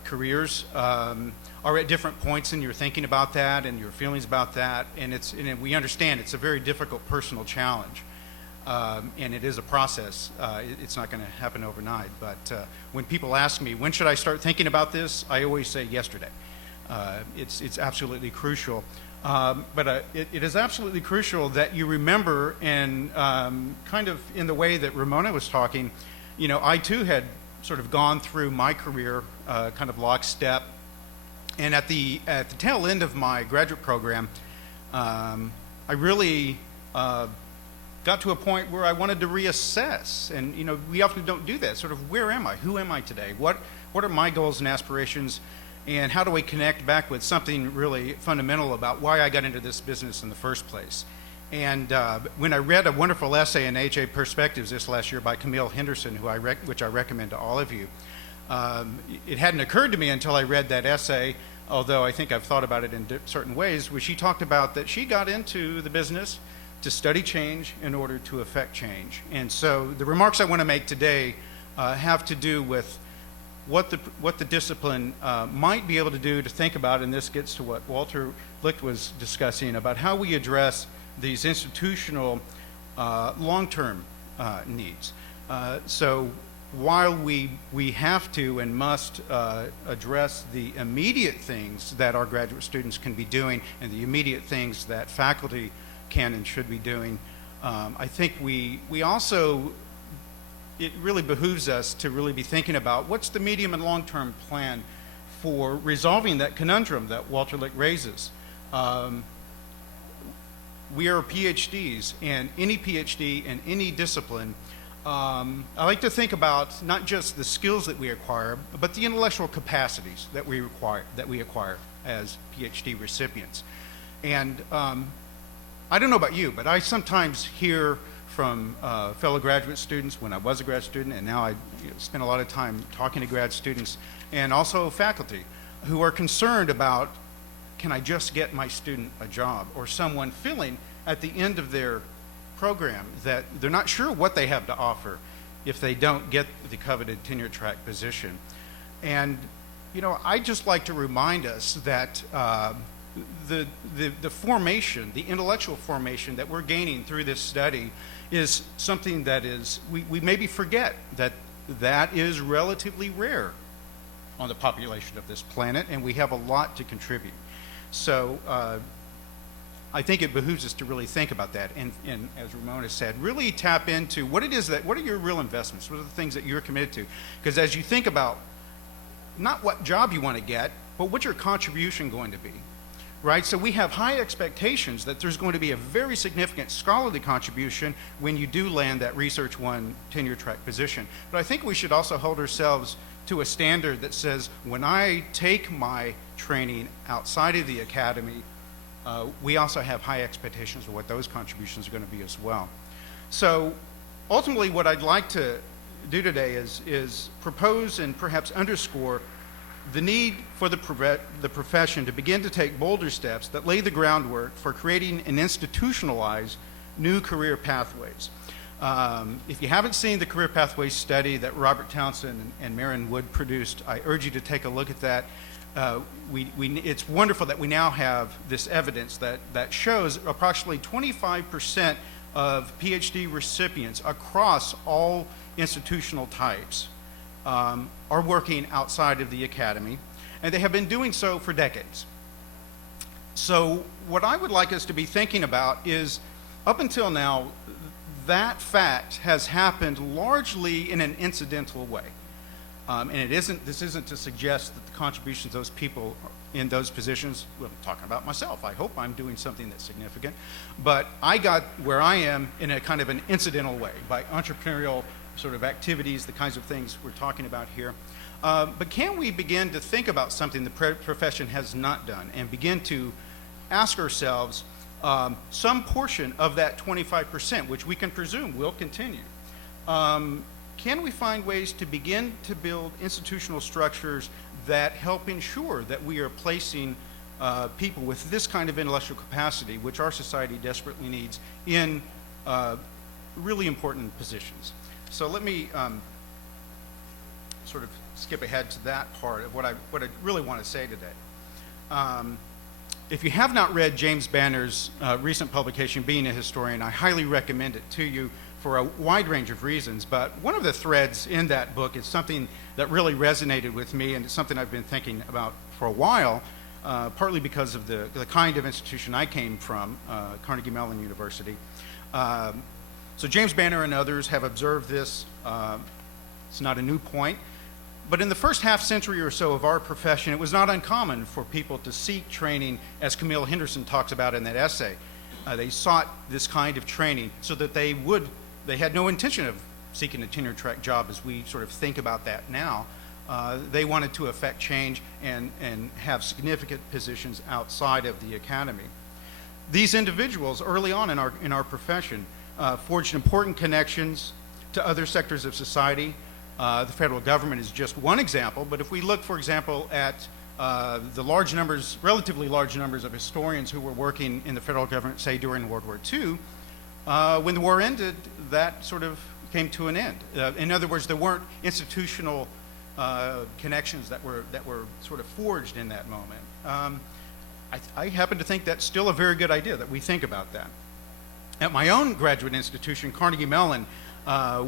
careers are at different points in your thinking about that and your feelings about that, and we understand it's a very difficult personal challenge, and it is a process. It's not going to happen overnight, but when people ask me, when should I start thinking about this, I always say yesterday. It's absolutely crucial. But it is absolutely crucial that you remember, and kind of in the way that Ramona was talking, I too had sort of gone through my career kind of lockstep, and at the tail end of my graduate program, I really got to a point where I wanted to reassess, and we often don't do that. Sort of, where am I? Who am I today? What are my goals and aspirations? And how do we connect back with something really fundamental about why I got into this business in the first place? And when I read a wonderful essay in AHA Perspectives this last year by Camille Henderson, which I recommend to all of you, it hadn't occurred to me until I read that essay, although I think I've thought about it in certain ways, where she talked about that she got into the business to study change in order to affect change. And so the remarks I want to make today have to do with what the discipline might be able to do to think about, and this gets to what Walter Licht was discussing about how we address these institutional long-term needs. So while we have to and must address the immediate things that our graduate students can be doing and the immediate things that faculty can and should be doing, I think we also, it really behooves us to really be thinking about what's the medium and long-term plan for resolving that conundrum that Walter Licht raises. We are PhDs, and any PhD in any discipline I like to think about not just the skills that we acquire, but the intellectual capacities that we acquire as PhD recipients. And I don't know about you, but I sometimes hear from fellow graduate students when I was a grad student, and now I spend a lot of time talking to grad students, and also faculty who are concerned about, can I just get my student a job, or someone feeling at the end of their program that they're not sure what they have to offer if they don't get the coveted tenure track position. And I just like to remind us that the formation, the intellectual formation that we're gaining through this study is something that is, we maybe forget that is relatively rare on the population of this planet, and we have a lot to contribute. So I think it behooves us to really think about that, and as Ramona said, really tap into what are your real investments, what are the things that you're committed to? Because as you think about not what job you want to get, but what's your contribution going to be, right? So we have high expectations that there's going to be a very significant scholarly contribution when you do land that Research 1 tenure track position. But I think we should also hold ourselves to a standard that says, when I take my training outside of the academy, we also have high expectations of what those contributions are going to be as well. So ultimately what I'd like to do today is propose and perhaps underscore the need for the profession to begin to take bolder steps that lay the groundwork for creating and institutionalize new career pathways. If you haven't seen the career pathways study that Robert Townsend and Marion Wood produced, I urge you to take a look at that. It's wonderful that we now have this evidence that shows approximately 25% of PhD recipients across all institutional types are working outside of the academy, and they have been doing so for decades. So what I would like us to be thinking about is, up until now, that fact has happened largely in an incidental way. And this isn't to suggest that the contributions of those people in those positions, well, I'm talking about myself, I hope I'm doing something that's significant, but I got where I am in a kind of an incidental way, by entrepreneurial sort of activities, the kinds of things we're talking about here. But can we begin to think about something the profession has not done, and begin to ask ourselves, some portion of that 25%, which we can presume will continue, can we find ways to begin to build institutional structures that help ensure that we are placing people with this kind of intellectual capacity, which our society desperately needs, in really important positions? So let me sort of skip ahead to that part of what I really want to say today. If you have not read James Banner's recent publication, Being a Historian, I highly recommend it to you for a wide range of reasons. But one of the threads in that book is something that really resonated with me, and it's something I've been thinking about for a while, partly because of the kind of institution I came from, Carnegie Mellon University. So James Banner and others have observed this. It's not a new point. But in the first half century or so of our profession, it was not uncommon for people to seek training, as Camille Henderson talks about in that essay. They sought this kind of training so that they had no intention of seeking a tenure track job as we sort of think about that now. They wanted to affect change and have significant positions outside of the academy. These individuals early on in our profession forged important connections to other sectors of society. The federal government is just one example, but if we look, for example, at the relatively large numbers of historians who were working in the federal government, say during World War II, when the war ended, that sort of came to an end. In other words, there weren't institutional connections that were sort of forged in that moment. I happen to think that's still a very good idea, that we think about that. At my own graduate institution, Carnegie Mellon,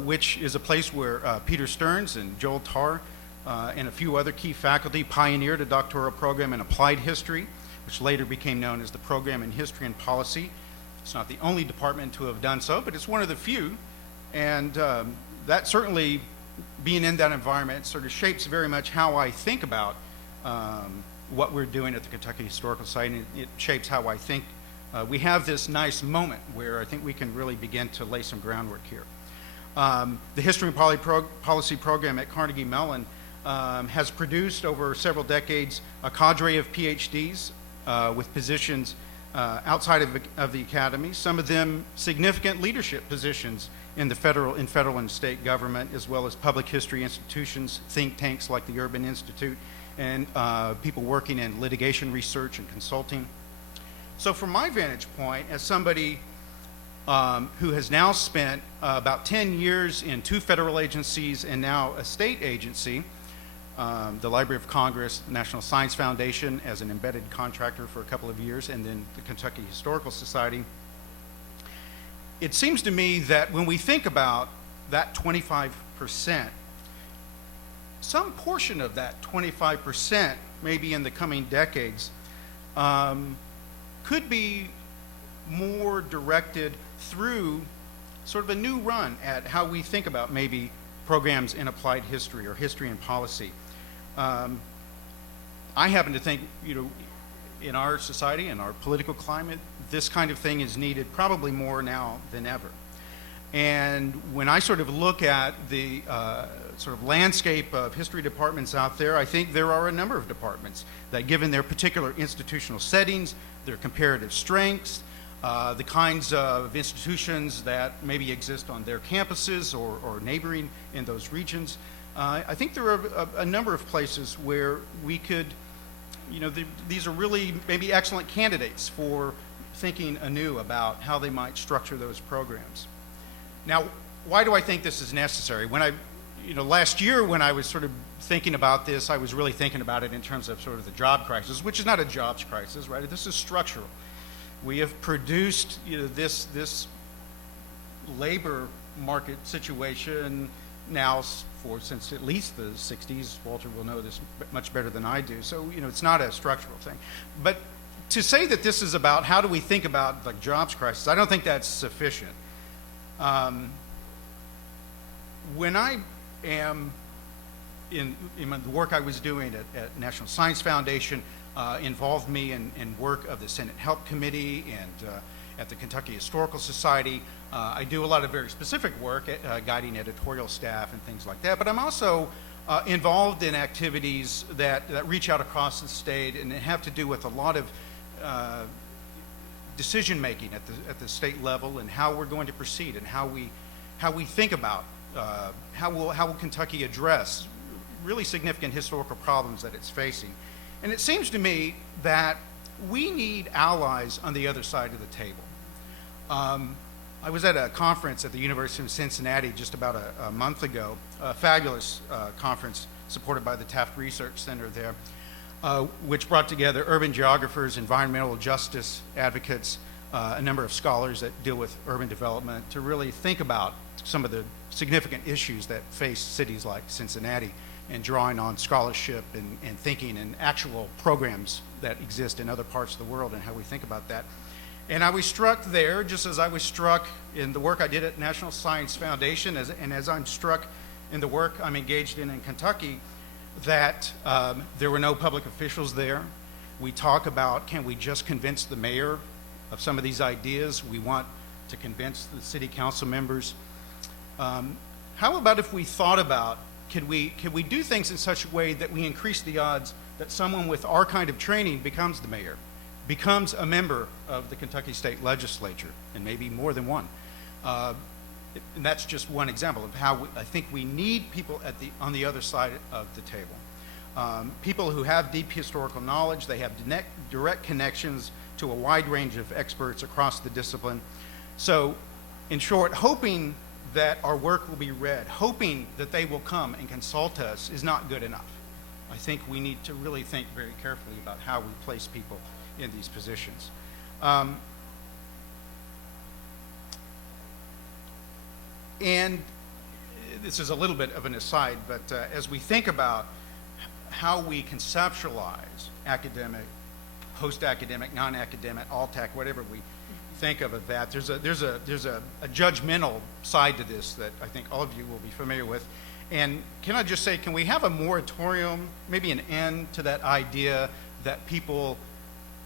which is a place where Peter Stearns and Joel Tarr and a few other key faculty pioneered a doctoral program in applied history, which later became known as the Program in History and Policy. It's not the only department to have done so, but it's one of the few. And that certainly, being in that environment, sort of shapes very much how I think about what we're doing at the Kentucky Historical Society. And it shapes how I think we have this nice moment where I think we can really begin to lay some groundwork here. The History and Policy program at Carnegie Mellon has produced over several decades a cadre of PhDs with positions outside of the academy, some of them significant leadership positions in the federal and state government, as well as public history institutions, think tanks like the Urban Institute, and people working in litigation research and consulting. So from my vantage point, as somebody who has now spent about 10 years in 2 federal agencies and now a state agency, the Library of Congress, the National Science Foundation as an embedded contractor for a couple of years, and then the Kentucky Historical Society. It seems to me that when we think about that 25%, some portion of that 25%, maybe in the coming decades, could be more directed through sort of a new run at how we think about maybe programs in applied history or history and policy. I happen to think, in our society, in our political climate, this kind of thing is needed probably more now than ever. And when I sort of look at the sort of landscape of history departments out there, I think there are a number of departments that, given their particular institutional settings, their comparative strengths, the kinds of institutions that maybe exist on their campuses or neighboring in those regions, I think there are a number of places where we could, these are really maybe excellent candidates for thinking anew about how they might structure those programs. Now, why do I think this is necessary? When last year when I was sort of thinking about this, I was really thinking about it in terms of sort of the job crisis, which is not a jobs crisis, right? This is structural. We have produced, this labor market situation now since at least the 60s. Walter will know this much better than I do. So, it's not a structural thing. But to say that this is about how do we think about the jobs crisis, I don't think that's sufficient. When I am in the work I was doing at National Science Foundation, involved me in work of the Senate Help Committee and at the Kentucky Historical Society. I do a lot of very specific work at guiding editorial staff and things like that, but I'm also involved in activities that reach out across the state and have to do with a lot of decision making at the state level and how we're going to proceed and how we think about how will Kentucky address really significant historical problems that it's facing. And it seems to me that we need allies on the other side of the table. I was at a conference at the University of Cincinnati just about a month ago, a fabulous conference supported by the Taft Research Center there, which brought together urban geographers, environmental justice advocates, a number of scholars that deal with urban development to really think about some of the significant issues that face cities like Cincinnati, and drawing on scholarship and thinking and actual programs that exist in other parts of the world and how we think about that. And I was struck there, just as I was struck in the work I did at National Science Foundation, and as I'm struck in the work I'm engaged in Kentucky, that there were no public officials there. We talk about, can we just convince the mayor of some of these ideas? We want to convince the city council members. How about if we thought about, could we do things in such a way that we increase the odds that someone with our kind of training becomes the mayor, becomes a member of the Kentucky State Legislature, and maybe more than one? And that's just one example of how I think we need people on the other side of the table. People who have deep historical knowledge, they have direct connections to a wide range of experts across the discipline. So, in short, hoping that our work will be read, hoping that they will come and consult us is not good enough. I think we need to really think very carefully about how we place people in these positions. And this is a little bit of an aside, but as we think about how we conceptualize academic, post-academic, non-academic, alt-ac, whatever we think of that, there's a judgmental side to this that I think all of you will be familiar with. And can I just say, can we have a moratorium, maybe an end to that idea that people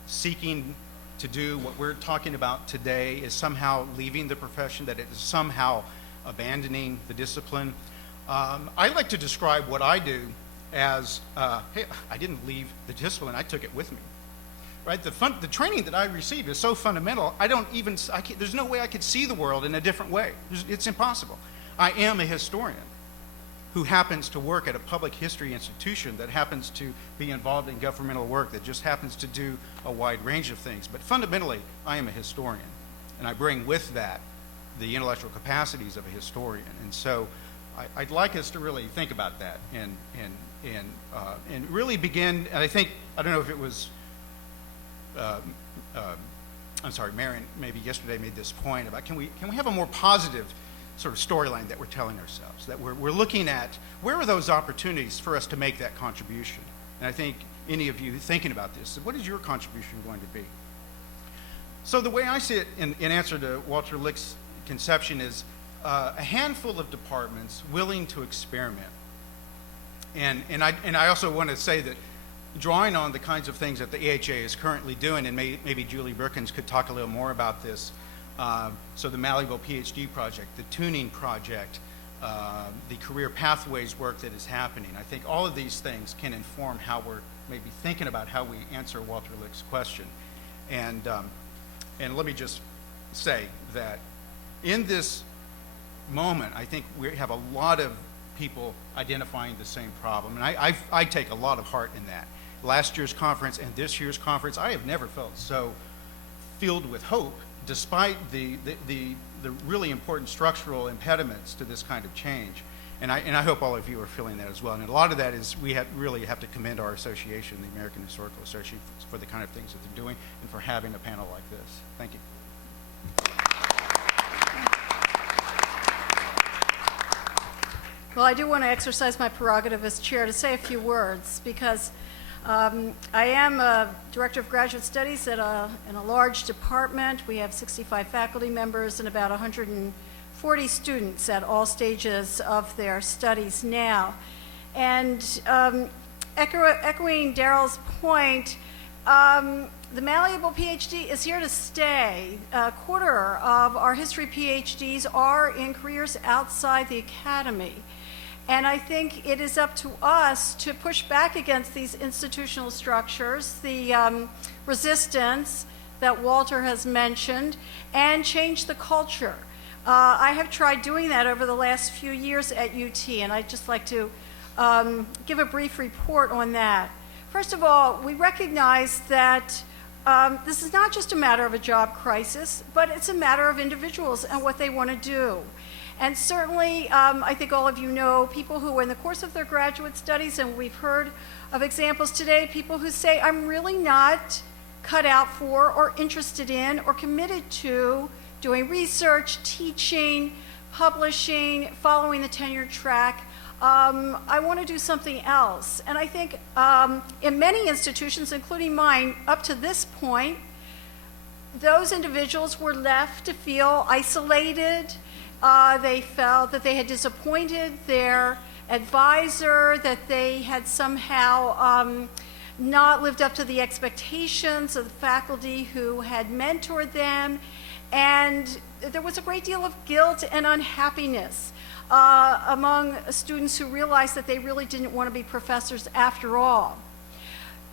seeking to do what we're talking about today is somehow leaving the profession, that it is somehow abandoning the discipline. I like to describe what I do as, hey, I didn't leave the discipline, I took it with me. Right? The training that I received is so fundamental, there's no way I could see the world in a different way. It's impossible. I am a historian who happens to work at a public history institution that happens to be involved in governmental work, that just happens to do a wide range of things. But fundamentally, I am a historian, and I bring with that the intellectual capacities of a historian. And so I'd like us to really think about that and really begin, and I don't know if it was, I'm sorry, Marion maybe yesterday made this point about can we have a more positive sort of storyline that we're telling ourselves, that we're looking at where are those opportunities for us to make that contribution. And I think any of you thinking about this, what is your contribution going to be? So the way I see it in answer to Walter Licht's conception is a handful of departments willing to experiment. And I also want to say that drawing on the kinds of things that the AHA is currently doing, and maybe Julie Brookins could talk a little more about this, so the Malleable PhD project, the tuning project, the career pathways work that is happening. I think all of these things can inform how we're maybe thinking about how we answer Walter Licht's question. And let me just say that in this moment, I think we have a lot of people identifying the same problem, and I take a lot of heart in that. Last year's conference and this year's conference, I have never felt so filled with hope, despite the really important structural impediments to this kind of change. And I hope all of you are feeling that as well. And a lot of that is we really have to commend our association, the American Historical Association, for the kind of things that they're doing and for having a panel like this. Thank you. Well, I do want to exercise my prerogative as chair to say a few words, because I am a director of graduate studies in a large department. We have 65 faculty members and about 140 students at all stages of their studies now. And echoing Darrell's point, the Malleable PhD is here to stay. A quarter of our history PhDs are in careers outside the academy. And I think it is up to us to push back against these institutional structures, the resistance that Walter has mentioned, and change the culture. I have tried doing that over the last few years at UT, and I'd just like to give a brief report on that. First of all, we recognize that this is not just a matter of a job crisis, but it's a matter of individuals and what they want to do. And certainly, I think all of you know people who, in the course of their graduate studies, and we've heard of examples today, people who say, I'm really not cut out for or interested in or committed to doing research, teaching, publishing, following the tenure track. I want to do something else. And I think in many institutions, including mine, up to this point, those individuals were left to feel isolated. They felt that they had disappointed their advisor, that they had somehow not lived up to the expectations of the faculty who had mentored them, and there was a great deal of guilt and unhappiness among students who realized that they really didn't want to be professors after all.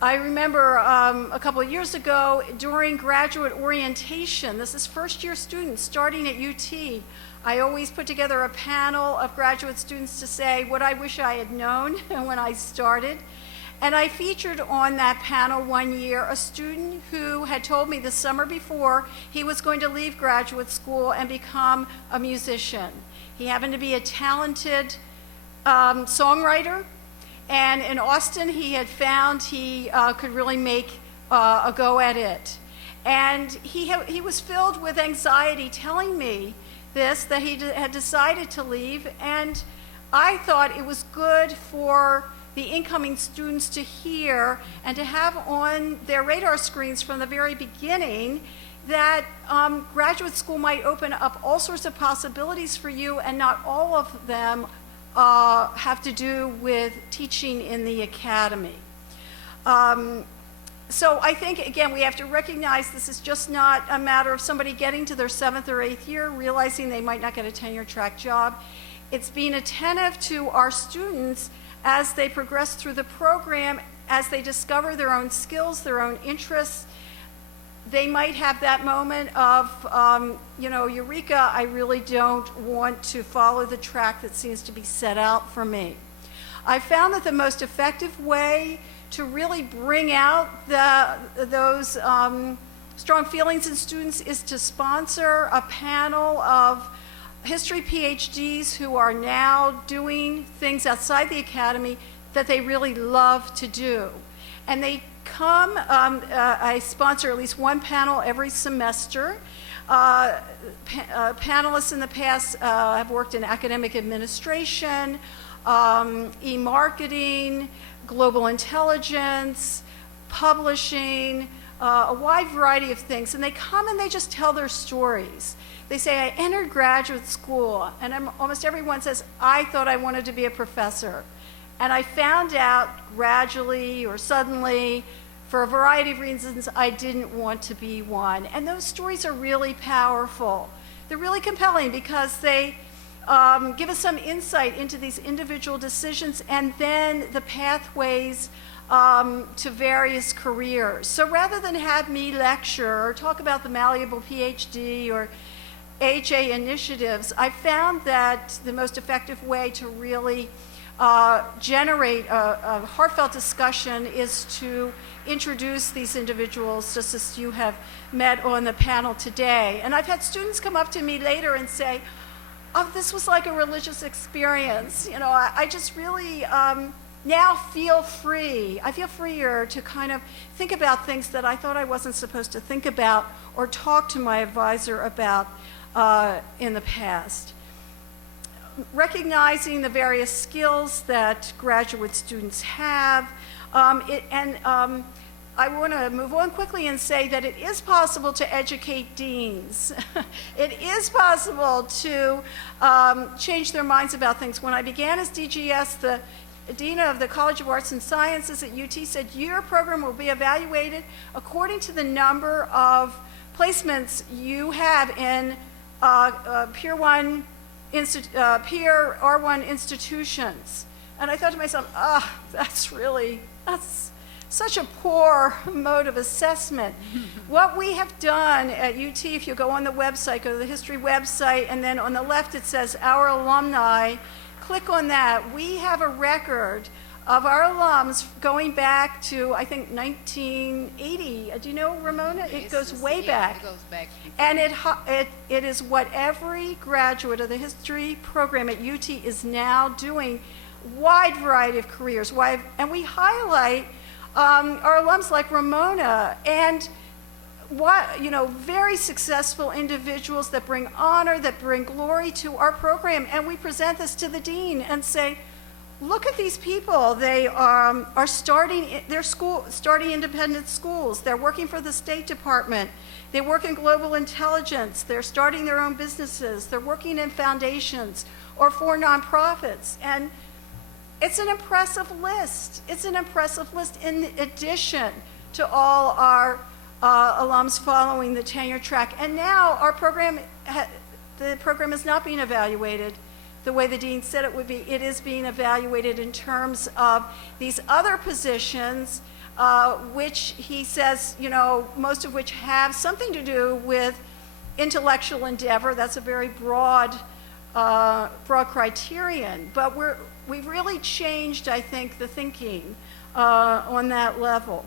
I remember a couple of years ago during graduate orientation, this is first-year students starting at UT, I always put together a panel of graduate students to say what I wish I had known when I started. And I featured on that panel one year a student who had told me the summer before he was going to leave graduate school and become a musician. He happened to be a talented songwriter, and in Austin he had found he could really make a go at it. And he was filled with anxiety telling me that he had decided to leave, and I thought it was good for the incoming students to hear and to have on their radar screens from the very beginning that graduate school might open up all sorts of possibilities for you, and not all of them have to do with teaching in the academy. So I think, again, we have to recognize this is just not a matter of somebody getting to their 7th or 8th year, realizing they might not get a tenure-track job. It's being attentive to our students as they progress through the program, as they discover their own skills, their own interests. They might have that moment of, eureka, I really don't want to follow the track that seems to be set out for me. I found that the most effective way to really bring out those strong feelings in students is to sponsor a panel of history PhDs who are now doing things outside the academy that they really love to do. And they come, I sponsor at least one panel every semester. Panelists in the past have worked in academic administration, e-marketing, global intelligence, publishing, a wide variety of things. And they come and they just tell their stories. They say, I entered graduate school, and almost everyone says, I thought I wanted to be a professor. And I found out gradually or suddenly, for a variety of reasons, I didn't want to be one. And those stories are really powerful. They're really compelling because they give us some insight into these individual decisions and then the pathways to various careers. So rather than have me lecture or talk about the Malleable PhD or HA initiatives, I found that the most effective way to really generate a heartfelt discussion is to introduce these individuals just as you have met on the panel today. And I've had students come up to me later and say, oh, this was like a religious experience. I just really now feel free. I feel freer to kind of think about things that I thought I wasn't supposed to think about or talk to my advisor about in the past. Recognizing the various skills that graduate students have, I want to move on quickly and say that it is possible to educate deans. It is possible to change their minds about things. When I began as DGS, the Dean of the College of Arts and Sciences at UT said, your program will be evaluated according to the number of placements you have in Peer R1 institutions. And I thought to myself, that's such a poor mode of assessment. What we have done at UT, if you go on the website, go to the history website, and then on the left it says our alumni, click on that. We have a record of our alums going back to, I think, 1980. Do you know, Ramona? It goes way back. It goes back. And it is what every graduate of the history program at UT is now doing, wide variety of careers. And we highlight our alums like Ramona and very successful individuals that bring honor, that bring glory to our program. And we present this to the dean and say, look at these people. They are starting independent schools. They're working for the State Department. They work in global intelligence. They're starting their own businesses. They're working in foundations or for nonprofits. And it's an impressive list. It's an impressive list in addition to all our alums following the tenure track. And now our program, the program is not being evaluated the way the dean said it would be. It is being evaluated in terms of these other positions, which he says, most of which have something to do with intellectual endeavor. That's a very broad criterion. But we've really changed, I think, the thinking on that level.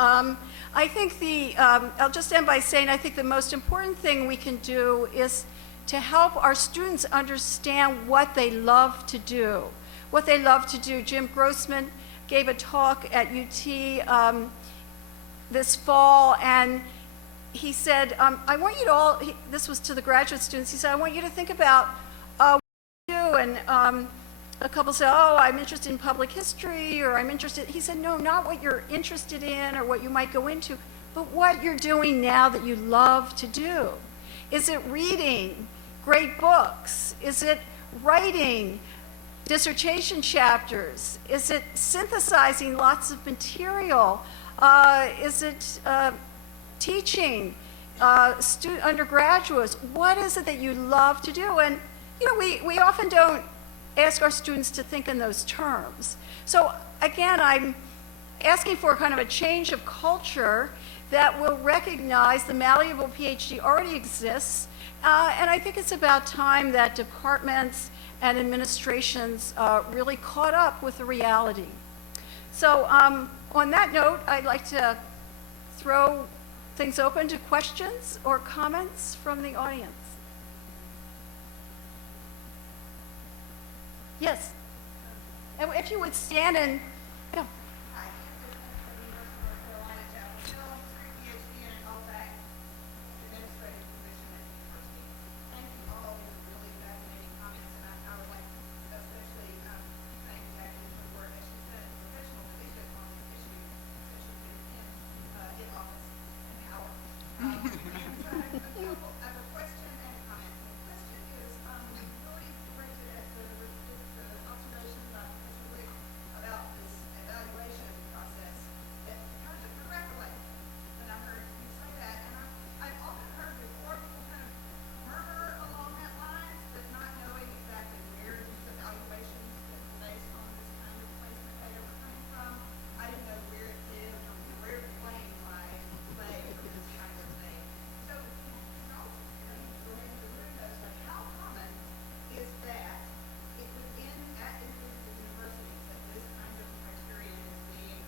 I think I'll just end by saying I think the most important thing we can do is to help our students understand what they love to do. What they love to do. Jim Grossman gave a talk at UT this fall, and he said, I want you to all, this was to the graduate students, he said, I want you to think about what you do. And a couple said, oh, I'm interested in public history, or I'm interested. He said, no, not what you're interested in or what you might go into, but what you're doing now that you love to do. Is it reading great books? Is it writing dissertation chapters? Is it synthesizing lots of material Is it teaching? Undergraduates? What is it that you love to do? And, you know, we often don't ask our students to think in those terms. So again, I'm asking for kind of a change of culture that will recognize the Malleable PhD already exists, and I think it's about time that departments and administrations really caught up with the reality. So on that note, I'd like to throw things open to questions or comments from the audience. Yes. And if you would stand and, yeah. Hi, I'm the University of North Carolina, Chapel Hill, PhD in OFAC, administrative position at the university. Thank you all for really fascinating comments, and I would like to especially thank Jacqueline for the work that she's done as a professional leadership on this issue since she's been in office and power. I have a question and a comment. The question is, really raised it as the observation by Professor Licht about this evaluation process that kind of took my breath away when I heard you say that. And I've often heard before people kind of murmur along that line, but not knowing exactly where these evaluations based on this kind of placement data were coming from. I didn't know where it did or where the blame lay for this kind of thing. So, how common is that within at individual universities that this kind of criterion is being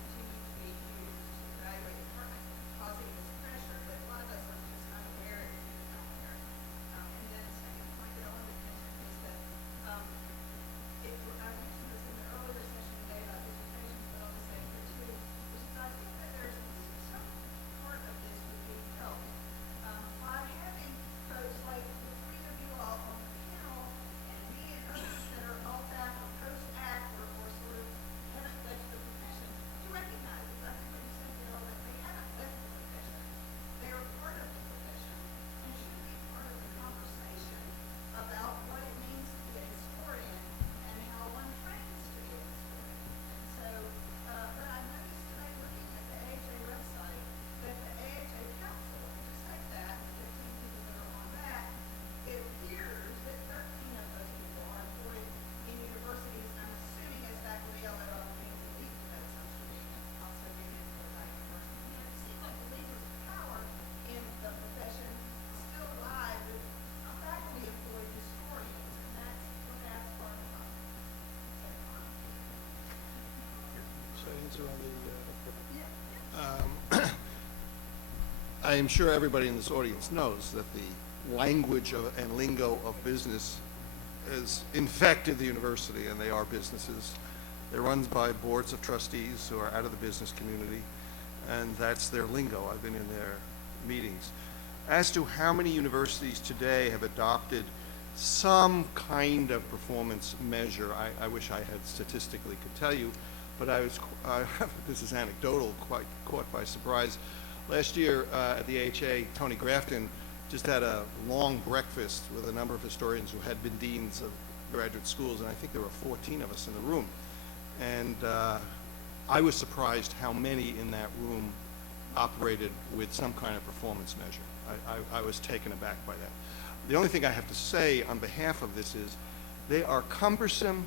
continued to be used to evaluate departments, causing this pressure that a lot of us are just unaware is even out there. And then the second point that I wanted to mention is that I mentioned this in the earlier session today about dissertations, but I'll just say it here too, which is I think that there's some part of this would be helped by having folks like the three of you all on the panel and me and others that are alt-act or post-act or sort of haven't left the profession to recognize exactly what you said, Darrell, that they haven't left the profession. They are part of the profession and should be part of the conversation about what it means to be a historian and how one trains to be a historian. And so, but I noticed today looking at the AHA website that the AHA Council, just like that, the 15 people that are on that, it appears that 13 of those people are employed in universities, I'm assuming as faculty, although I would believe that assumption being also being employed by universities. And it seems like the levers of power in the profession still lie with faculty employed historians, and that's part of the problem. I am sure everybody in this audience knows that the language and lingo of business has infected the university, and they are businesses. They're run by boards of trustees who are out of the business community, and that's their lingo. I've been in their meetings. As to how many universities today have adopted some kind of performance measure, I wish I had statistically could tell you, but this is anecdotal, quite caught by surprise. Last year at the AHA, Tony Grafton just had a long breakfast with a number of historians who had been deans of graduate schools, and I think there were 14 of us in the room. And I was surprised how many in that room operated with some kind of performance measure. I was taken aback by that. The only thing I have to say on behalf of this is they are cumbersome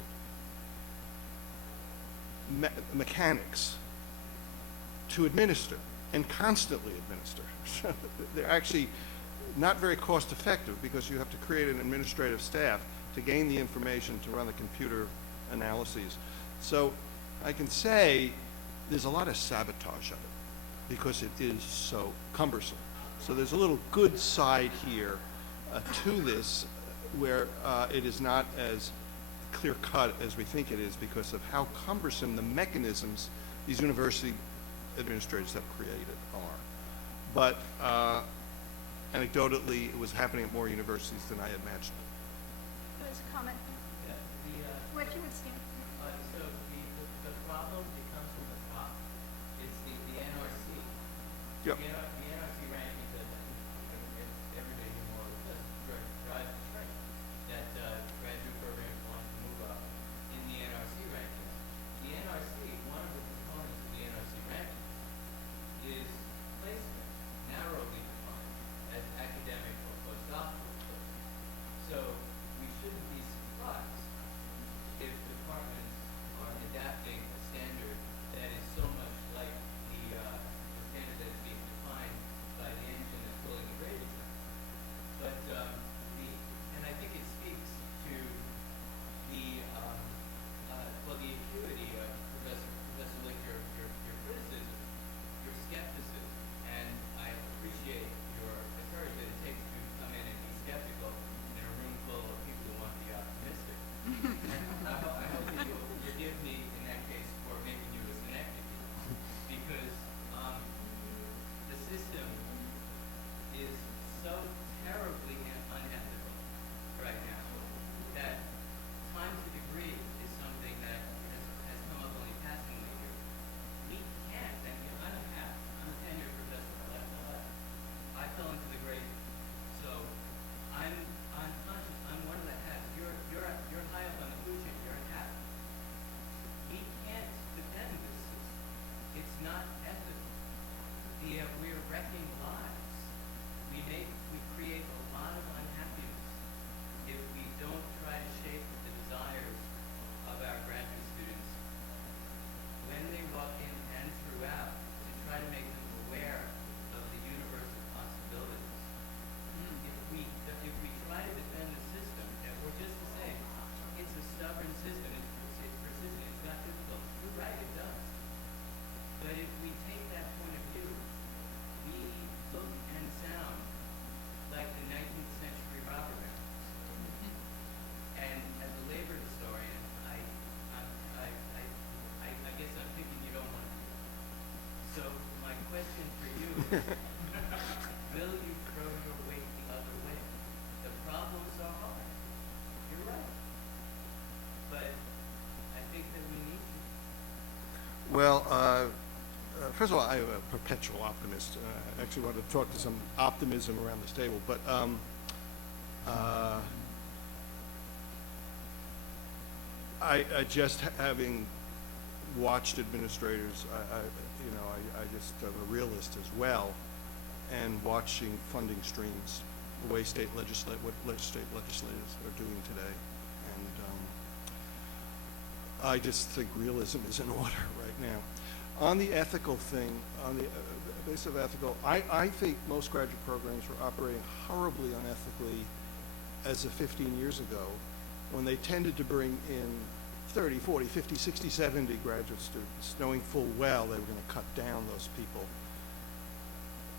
mechanics to administer and constantly administer. They're actually not very cost effective because you have to create an administrative staff to gain the information to run the computer analyses. So I can say there's a lot of sabotage of it because it is so cumbersome. So there's a little good side here to this where it is not as clear cut as we think it is because of how cumbersome the mechanisms these university administrators have created are. But anecdotally, it was happening at more universities than I had imagined. There's a comment. Well, if you would stand. So the problem that comes from the top is the NRC. Yep. The NRC ranking that everybody who more or less drives the train that graduate programs want to move up in the NRC rankings. The NRC, one of the components of the NRC ranking create a lot of unhappiness if we don't try to shape the desires of our graduate students when they walk in and throughout, to try to make them aware of the universe of possibilities. If we try to defend the system, or just to say it's a stubborn system, it's persistent, it's not difficult, you're right, it does. But if we take that point of view, we look and sound like the 19th century robber barons. And as a labor historian, I guess I'm thinking you don't want to do that. So my question for you is, will you throw your weight the other way? The problems are hard. You're right. But I think that we need to. Well, first of all, I'm a perpetual optimist. I actually wanted to talk to some optimism around this table, but I just having watched administrators, I just am a realist as well, and watching funding streams, the way what state legislators are doing today, and I just think realism is in order right now. On the ethical thing, on the basis of ethical, I think most graduate programs were operating horribly unethically as of 15 years ago, when they tended to bring in 30, 40, 50, 60, 70 graduate students, knowing full well they were going to cut down those people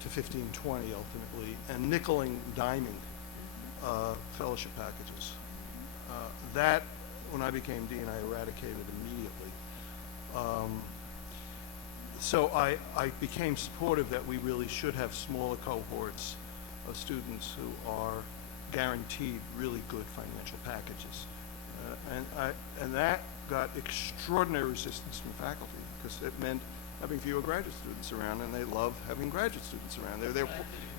to 15, 20 ultimately, and nickeling, diming fellowship packages. That, when I became dean, I eradicated immediately. So I became supportive that we really should have smaller cohorts of students who are guaranteed really good financial packages. And that got extraordinary resistance from faculty, because it meant having fewer graduate students around, and they love having graduate students around. They're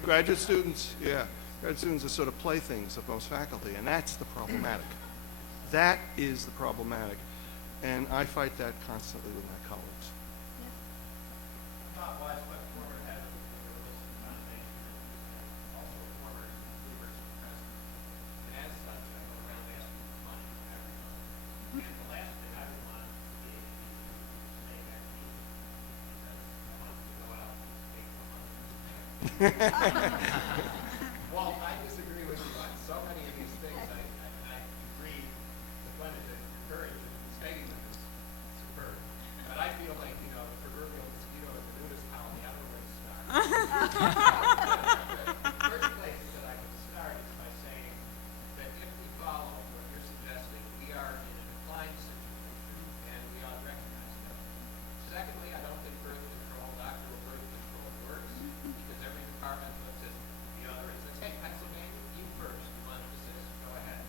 graduate students, graduate students are sort of playthings of most faculty, and that's the problematic. That is the problematic, and I fight that constantly with my colleagues. Bob Weiss, my former head of the Wilson Foundation, and also a former university president. And as such, I go around asking for money from everybody. And the last thing I would want is the PhD to stay back deep, because I want them to go out and take some money. Walt, I disagree with you on so many of these things. I agree the fund is encouraged and stating them is superb. But I feel like, the proverbial mosquito in the nudist colony, I don't know where to start. The first place that I would start is by saying that if we follow what you're suggesting, we are in a decline situation, and we ought to recognize that. Secondly, I don't think birth control, doctoral birth control works, because every department looks at the other and says, hey, Pennsylvania, you first. You want to desist? Go ahead.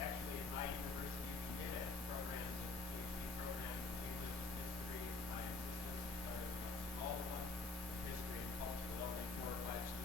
Actually, at my university, we did have programs and PhD programs in English, history, sciences, all of them, history and culture, with only 4 or 5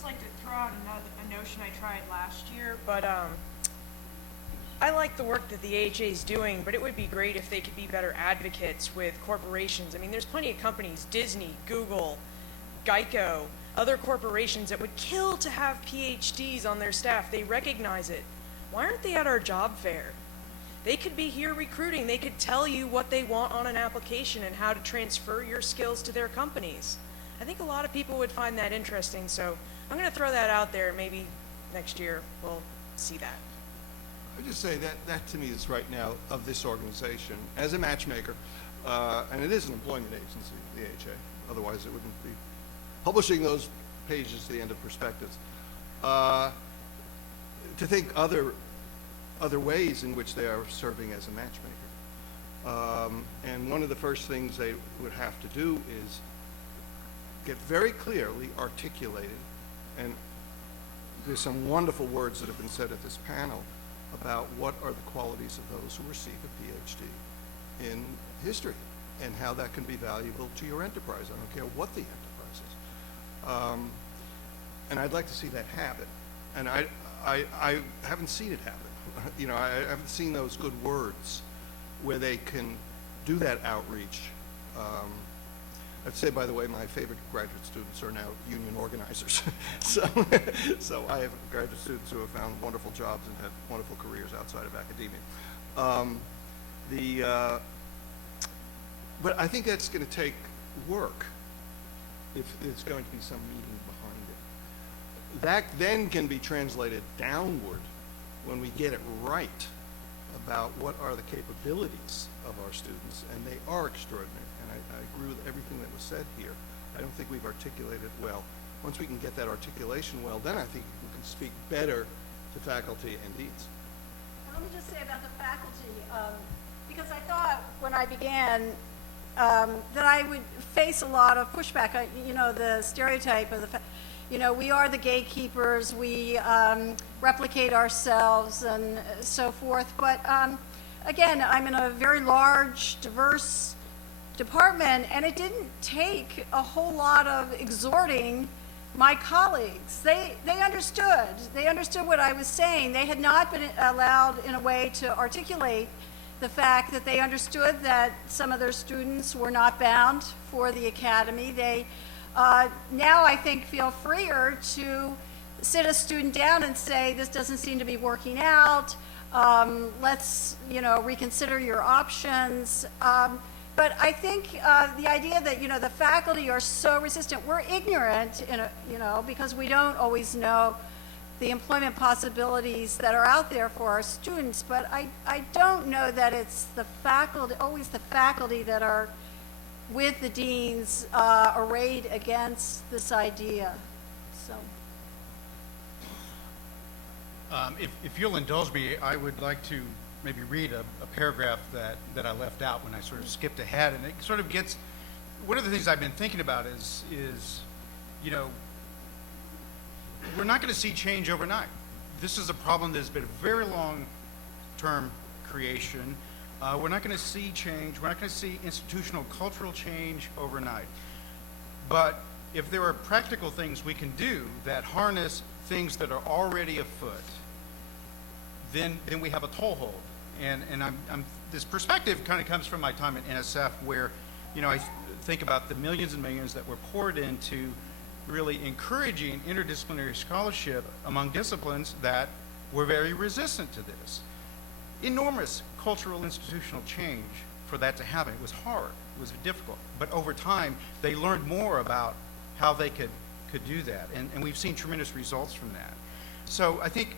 just like to throw out a notion I tried last year, but I like the work that the AHA is doing, but it would be great if they could be better advocates with corporations. I mean, there's plenty of companies, Disney, Google, Geico, other corporations that would kill to have PhDs on their staff. They recognize it. Why aren't they at our job fair? They could be here recruiting. They could tell you what they want on an application and how to transfer your skills to their companies. I think a lot of people would find that interesting, so I'm going to throw that out there. Maybe next year we'll see that. I just say that to me is right now of this organization as a matchmaker, and it is an employment agency, the AHA. Otherwise, it wouldn't be publishing those pages to the end of Perspectives. To think other ways in which they are serving as a matchmaker, and one of the first things they would have to do is get very clearly articulated, and there's some wonderful words that have been said at this panel about what are the qualities of those who receive a PhD in history and how that can be valuable to your enterprise. I don't care what the enterprise is. And I'd like to see that happen. And I haven't seen it happen. You know, I haven't seen those good words where they can do that outreach. I'd say, by the way, my favorite graduate students are now union organizers. so I have graduate students who have found wonderful jobs and had wonderful careers outside of academia. But I think that's going to take work if there's going to be some meaning behind it. That then can be translated downward when we get it right about what are the capabilities of our students, and they are extraordinary. And I agree with everything that was said here. I don't think we've articulated it well. Once we can get that articulation well, then I think we can speak better to faculty and deans. And let me just say about the faculty, because I thought when I began that I would face a lot of pushback. You know, the stereotype of we are the gatekeepers, we replicate ourselves and so forth. But again, I'm in a very large, diverse department, and it didn't take a whole lot of exhorting my colleagues. They understood. They understood what I was saying. They had not been allowed in a way to articulate the fact that they understood that some of their students were not bound for the academy. They now, I think, feel freer to sit a student down and say, this doesn't seem to be working out. Let's, reconsider your options. But I think the idea that, the faculty are so resistant, we're ignorant, because we don't always know the employment possibilities that are out there for our students. But I don't know that it's always the faculty that are with the deans arrayed against this idea. So. If you'll indulge me, I would like to maybe read a paragraph that I left out when I sort of skipped ahead, and it sort of gets, one of the things I've been thinking about is we're not going to see change overnight. This is a problem that's been a very long-term creation. We're not going to see change. We're not going to see institutional cultural change overnight. But if there are practical things we can do that harness things that are already afoot, then we have a toehold. And this perspective kind of comes from my time at NSF, where I think about the millions and millions that were poured into really encouraging interdisciplinary scholarship among disciplines that were very resistant to this. Enormous cultural institutional change for that to happen. It was hard, it was difficult, but over time they learned more about how they could do that, and we've seen tremendous results from that. So I think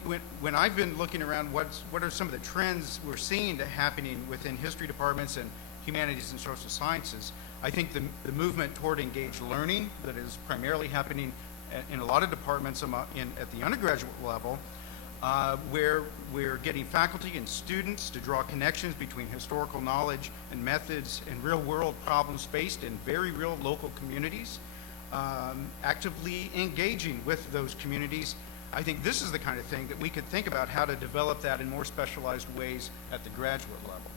when I've been looking around what are some of the trends we're seeing happening within history departments and humanities and social sciences, I think the movement toward engaged learning that is primarily happening in a lot of departments at the undergraduate level, where we're getting faculty and students to draw connections between historical knowledge and methods and real-world problems faced in very real local communities, actively engaging with those communities. I think this is the kind of thing that we could think about how to develop that in more specialized ways at the graduate level.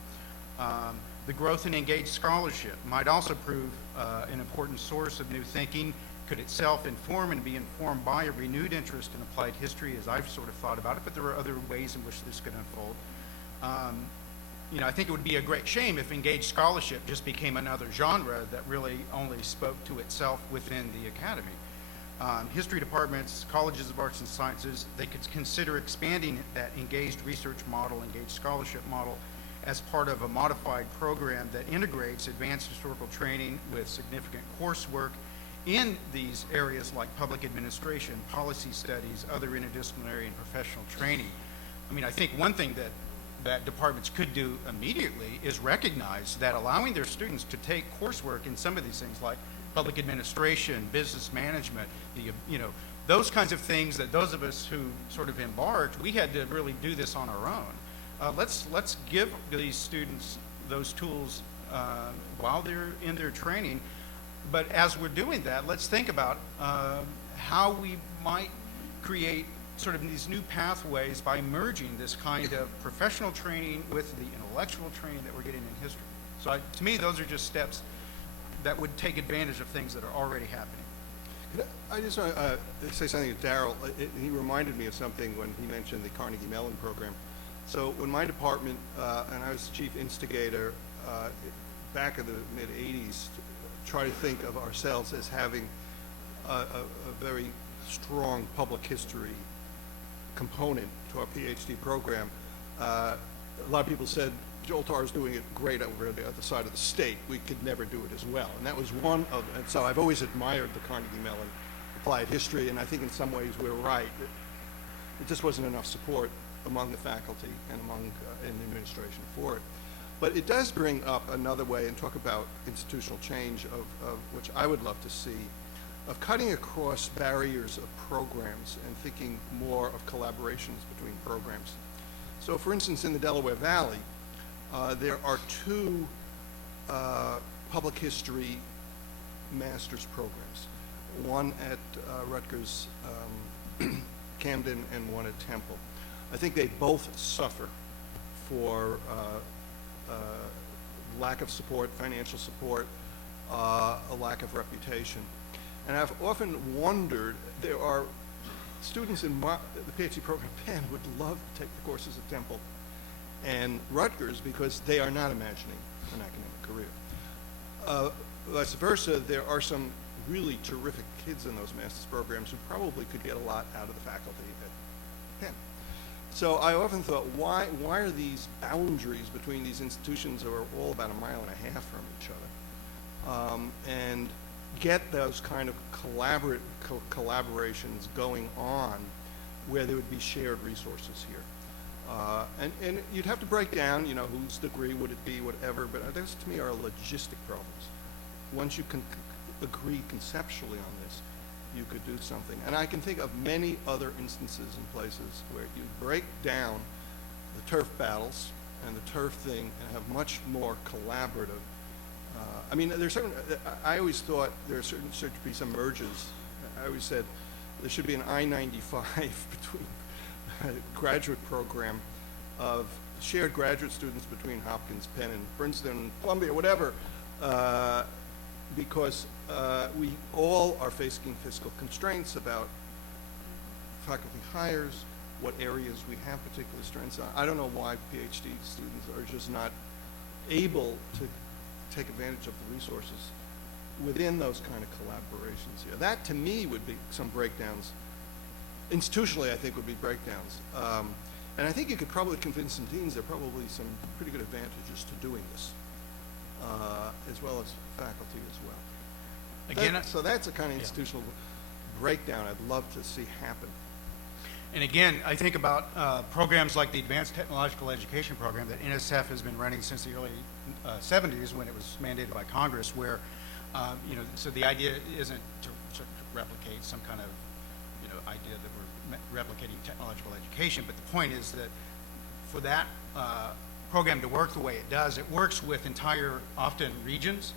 The growth in engaged scholarship might also prove an important source of new thinking could itself inform and be informed by a renewed interest in applied history, as I've sort of thought about it, but there are other ways in which this could unfold. You know, I think it would be a great shame if engaged scholarship just became another genre that really only spoke to itself within the academy. History departments, colleges of arts and sciences, they could consider expanding that engaged research model, engaged scholarship model, as part of a modified program that integrates advanced historical training with significant coursework in these areas like public administration, policy studies, other interdisciplinary and professional training. I mean, I think one thing that departments could do immediately is recognize that allowing their students to take coursework in some of these things like public administration, business management, you know, those kinds of things that those of us who sort of embarked, we had to really do this on our own. Let's give these students those tools while they're in their training. But as we're doing that, let's think about how we might create sort of these new pathways by merging this kind of professional training with the intellectual training that we're getting in history. So to me, those are just steps that would take advantage of things that are already happening. I just want to say something to Darrell. He reminded me of something when he mentioned the Carnegie Mellon program. So when my department, and I was chief instigator back in the mid-'80s, try to think of ourselves as having a very strong public history component to our PhD program. A lot of people said, Joel Tarr's doing it great over on the other side of the state. We could never do it as well. And that was one of, and so I've always admired the Carnegie Mellon applied history, and I think in some ways we're right. It just wasn't enough support among the faculty and among in the administration for it. But it does bring up another way and talk about institutional change of which I would love to see, of cutting across barriers of programs and thinking more of collaborations between programs. So for instance, in the Delaware Valley, there are two public history master's programs, one at Rutgers Camden and one at Temple. I think they both suffer for lack of support, financial support, a lack of reputation. And I've often wondered, there are students in the PhD program at Penn would love to take the courses at Temple and Rutgers because they are not imagining an academic career. Vice versa, there are some really terrific kids in those master's programs who probably could get a lot out of the faculty at Penn. So I often thought, why are these boundaries between these institutions that are all about 1.5 miles from each other? And get those kind of collaborations going on where there would be shared resources here. And you'd have to break down, you know, whose degree would it be, whatever, but those to me are logistic problems. Once you can agree conceptually on this, you could do something. And I can think of many other instances and places where you break down the turf battles and the turf thing and have much more collaborative. I mean, there's certain, I always thought there should be some merges. I always said there should be an I-95 between a graduate program of shared graduate students between Hopkins, Penn, and Princeton, Columbia, whatever, because we all are facing fiscal constraints about faculty hires, what areas we have particular strengths on. I don't know why PhD students are just not able to take advantage of the resources within those kind of collaborations here. That to me would be some breakdowns. Institutionally, I think would be breakdowns. And I think you could probably convince some deans there are probably some pretty good advantages to doing this, as well as faculty as well. Again, So that's a kind of institutional breakdown I'd love to see happen. and again, I think about programs like the Advanced Technological Education Program that NSF has been running since the early 70s when it was mandated by Congress, where, you know, so the idea isn't to sort of replicate some kind of, you know, idea that we're replicating technological education, but the point is that for that program to work the way it does, it works with entire, often regions.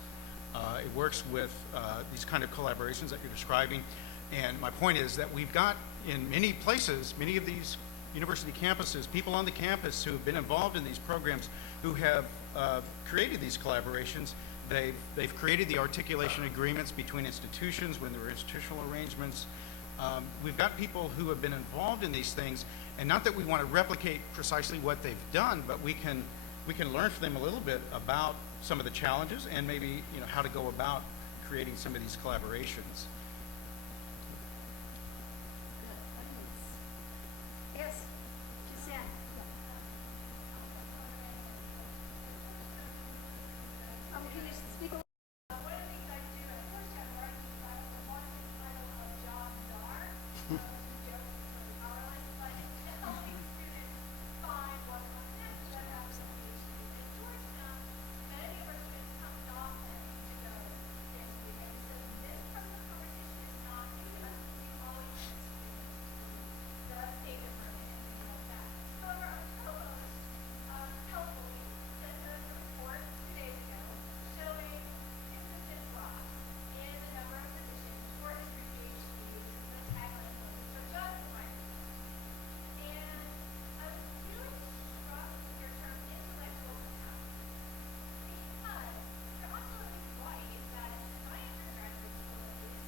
It works with these kind of collaborations that you're describing. And my point is that we've got in many places, many of these university campuses, people on the campus who have been involved in these programs who have created these collaborations They've created the articulation agreements between institutions when there were institutional arrangements. We've got people who have been involved in these things, and not that we want to replicate precisely what they've done, but we can learn from them a little bit about some of the challenges and maybe how to go about creating some of these collaborations. Yes, Giselle. Can you speak a little? One of the things I do, of course, I'm writing about the one title of Job Czar, which is joke from powerless, but helping students find what comes next, what happens in PhD. In Georgetown, many of our students come not planning to go into the UK. So this part of the conversation is not intimately always students who the State Department and things like that. However, our co-host helpfully sent us a report 2 days ago showing consistent drop in the number of positions for history PhDs. The tagline was "Mr. Just Right." And I was really struck with your term intellectual capacity because you're absolutely right that in my undergraduate school at least,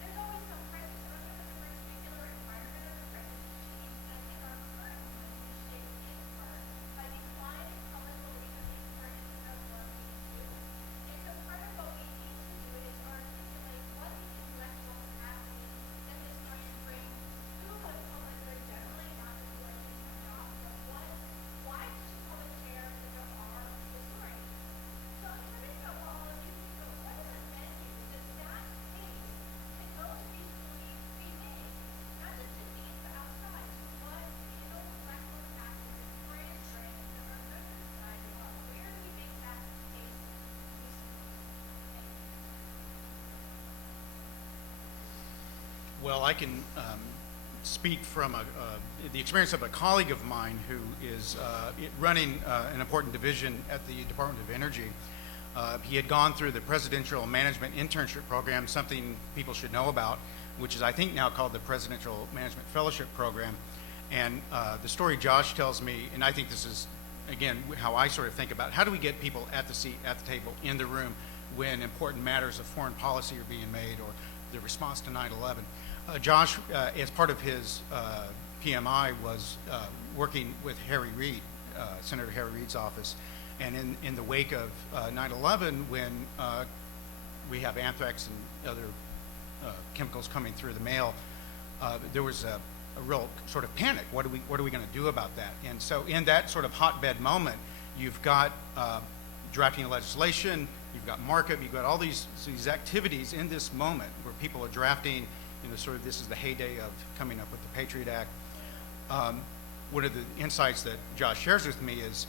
there's always some crisis or other than the particular environment of the crisis machine. And I think our current one is shaped in part by the decline in public belief in the importance of what we do. And so part of what we need to do is articulate what the intellectual capacity that historians bring to the public very generally, not just who are thinking of jobs, but why did you come and share that there are historians? So I'm curious about what all of you think of what is a menu that case can most reasonably be made, not just in these but outside, to what the intellectual capacity that historians bring that are good for society are. Where do we make that case useful? Thank you. Well, I can speak from the experience of a colleague of mine who is running an important division at the Department of Energy. He had gone through the Presidential Management Internship Program, something people should know about, which is I think now called the Presidential Management Fellowship Program. And the story Josh tells me, and I think this is, again, how I sort of think about how do we get people at the seat, at the table, in the room when important matters of foreign policy are being made or the response to 9/11. Josh, as part of his PMI, was working with Harry Reid, Senator Harry Reid's office. And in the wake of 9/11, when we have anthrax and other chemicals coming through the mail, there was a real sort of panic. What are we going to do about that? And so in that sort of hotbed moment, you've got drafting legislation, you've got markup, you've got all these activities in this moment where people are drafting, sort of this is the heyday of coming up with the Patriot Act. One of the insights that Josh shares with me is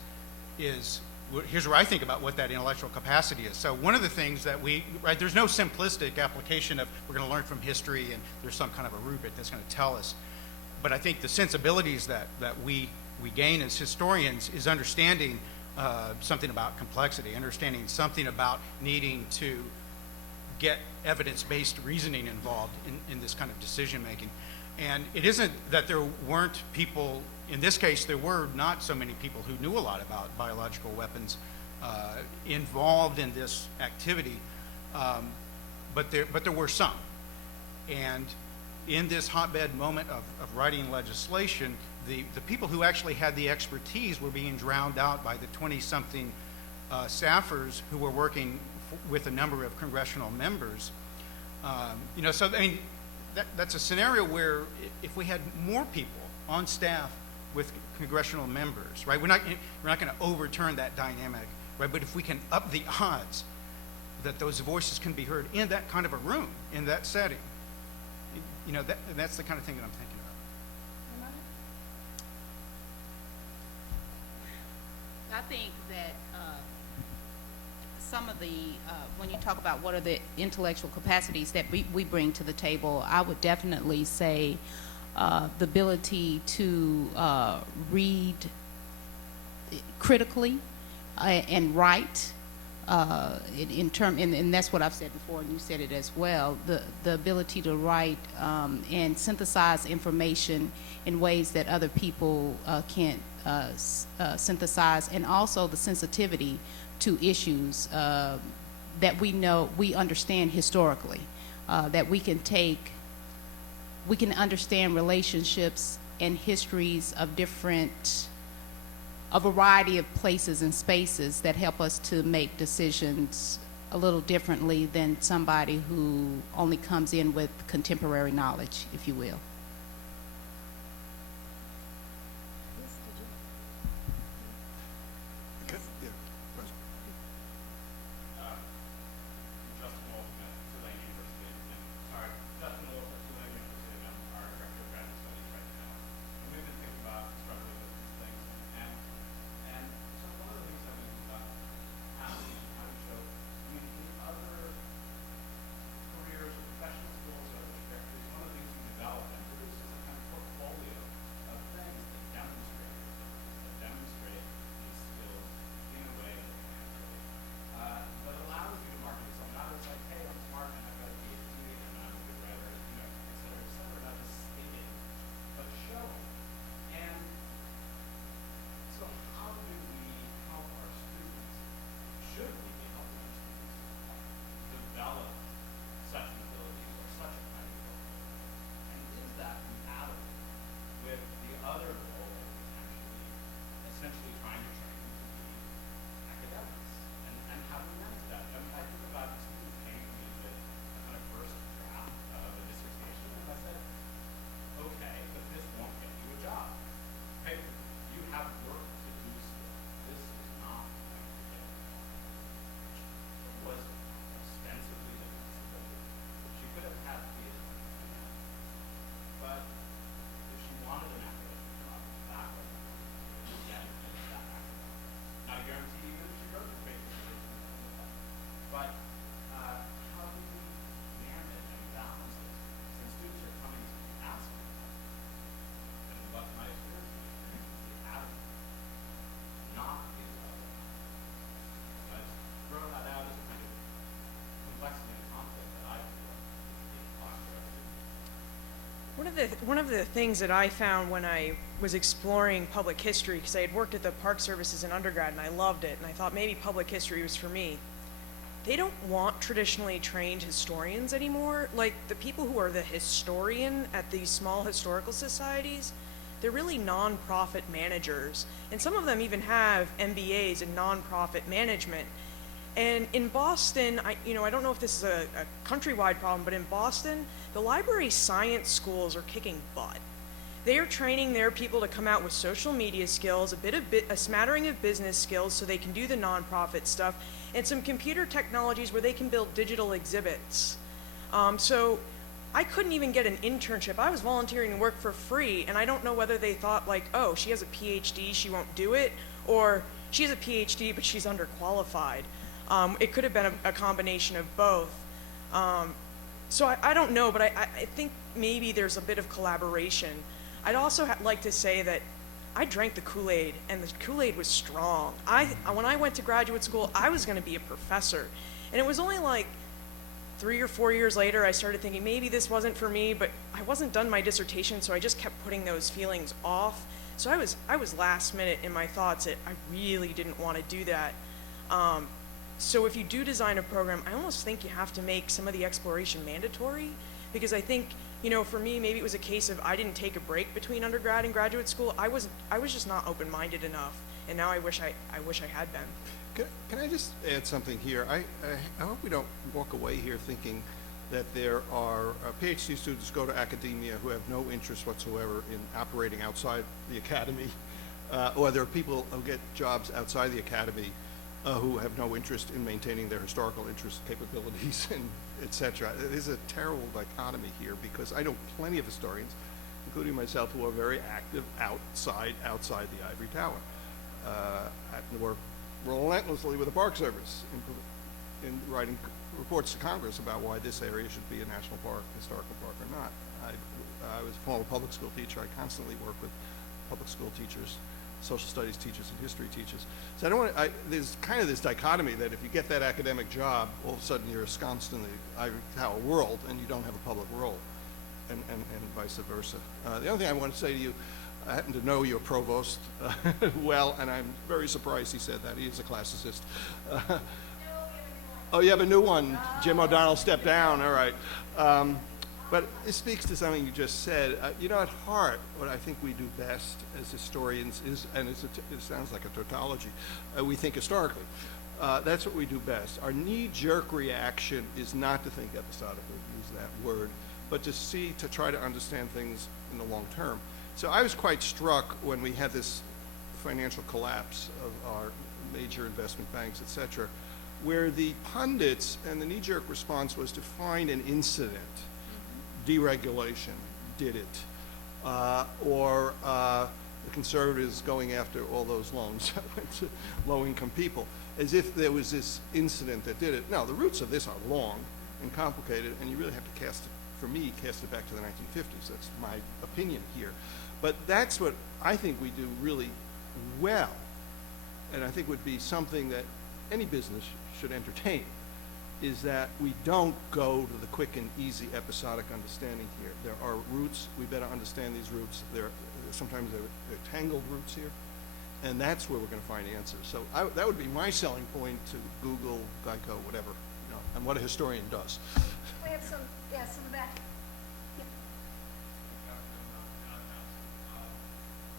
here's where I think about what that intellectual capacity is. So one of the things that there's no simplistic application of we're going to learn from history and there's some kind of a rubric that's going to tell us. But I think the sensibilities that we gain as historians is understanding something about complexity, understanding something about needing to get evidence-based reasoning involved in this kind of decision-making. And it isn't that there weren't people, in this case, there were not so many people who knew a lot about biological weapons involved in this activity, but there were some. And in this hotbed moment of writing legislation, the people who actually had the expertise were being drowned out by the 20-something staffers who were working with a number of congressional members. So I mean, that's a scenario where if we had more people on staff with congressional members, right? We're not going to overturn that dynamic, right? But if we can up the odds that those voices can be heard in that kind of a room, in that setting, that's the kind of thing that I'm thinking about. I think that some of the, when you talk about what are the intellectual capacities that we bring to the table, I would definitely say the ability to read critically and write, and that's what I've said before, and you said it as well, the ability to write and synthesize information in ways that other people can't synthesize, and also the sensitivity to issues that we understand historically, that we can understand relationships and histories of a variety of places and spaces that help us to make decisions a little differently than somebody who only comes in with contemporary knowledge, if you will. Okay, yeah, question. Justin Wolf at Tulane University. Justin Wolf at Tulane University. I'm our director of graduate studies right now. And we've been thinking about struggling with these things. And so one of the things that we think about how to show, in other careers or professional schools or other trajectories, one of the things we develop and produce is a kind of portfolio of things that demonstrate these skills in a way that allows you to market yourself. Not as like, hey, I'm smart and I've got a PhD and I'm a good writer, et cetera, not just stating, but showing. And so how do we help our students, should we be helping our students develop such an ability or such a kind of ability? And is that compatible with the other goal of essentially trying to train to be academics? And how do we manage that? I mean, I think about a student came to me with a kind of first draft of a dissertation, and I said, okay, but this won't get you a job. Hey, you have work to do still. This is not going to get you a job. It was ostensibly the possibility. She could have had PhD, but if she wanted an academic job, that was again that academic. Not a guarantee even if she wrote the paper. But how do we manage and balance this? Since students are coming to ask me, and what my experience is, the attitude, not the other. So I just throw that out as a kind of complexity and conflict that I feel in talking to our students. One of the things that I found when I was exploring public history, because I had worked at the Park Service as an undergrad and I loved it, and I thought maybe public history was for me. They don't want traditionally trained historians anymore. Like, the people who are the historian at these small historical societies, they're really nonprofit managers. And some of them even have MBAs in nonprofit management. And in Boston, I don't know if this is a countrywide problem, but in Boston, the library science schools are kicking butt. They are training their people to come out with social media skills, a smattering of business skills so they can do the nonprofit stuff, and some computer technologies where they can build digital exhibits. So I couldn't even get an internship. I was volunteering to work for free, and I don't know whether they thought like, oh, she has a PhD, she won't do it, or she has a PhD, but she's underqualified. It could have been a combination of both. So I don't know, but I think maybe there's a bit of collaboration. I'd also like to say that I drank the Kool-Aid, and the Kool-Aid was strong. When I went to graduate school, I was going to be a professor. And it was only like 3 or 4 years later, I started thinking maybe this wasn't for me, but I wasn't done my dissertation, so I just kept putting those feelings off. So I was last minute in my thoughts that I really didn't want to do that. So if you do design a program, I almost think you have to make some of the exploration mandatory, because I think, for me, maybe it was a case of I didn't take a break between undergrad and graduate school. I was just not open-minded enough, and now I wish I had been. Can I just add something here? I hope we don't walk away here thinking that there are PhD students who go to academia who have no interest whatsoever in operating outside the academy, or there are people who get jobs outside the academy who have no interest in maintaining their historical interest capabilities, and et cetera. There's a terrible dichotomy here, because I know plenty of historians, including myself, who are very active outside the ivory tower, and work relentlessly with the Park Service in writing reports to Congress about why this area should be a national park, historical park, or not. I was a former public school teacher. I constantly work with public school teachers, social studies teachers, and history teachers. So there's kind of this dichotomy that if you get that academic job, all of a sudden you're ensconced in the ivory tower world and you don't have a public role, and vice versa. The other thing I want to say to you, I happen to know your provost well, and I'm very surprised he said that. He is a classicist. Oh, you have a new one. Jim O'Donnell stepped down, all right. But it speaks to something you just said. At heart, what I think we do best as historians is, and it sounds like a tautology, we think historically. That's what we do best. Our knee-jerk reaction is not to think episodically, use that word, but to try to understand things in the long term. So I was quite struck when we had this financial collapse of our major investment banks, et cetera, where the pundits and the knee-jerk response was to find an incident, deregulation did it, or the conservatives going after all those loans that went to low-income people, as if there was this incident that did it. No, the roots of this are long and complicated, and you really have to cast it back to the 1950s. That's my opinion here. But that's what I think we do really well, and I think would be something that any business should entertain, is that we don't go to the quick and easy episodic understanding here. There are roots. We better understand these roots. Sometimes they're tangled roots here, and that's where we're going to find answers. So that would be my selling point to Google, Geico, whatever, and what a historian does. We have some, yes, in the back.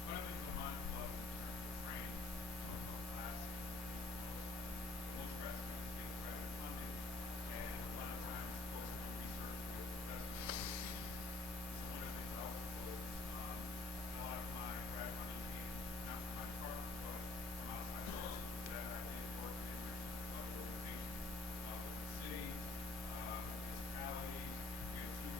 One of the things I'm mindful of in terms of training, classes, most graduate students get credit funding, and a lot of times folks do research with professors. So one of the things I also told a lot of my grad funding came not from my department, but from outside sources that I did work in other organizations. With the city, municipalities, we have two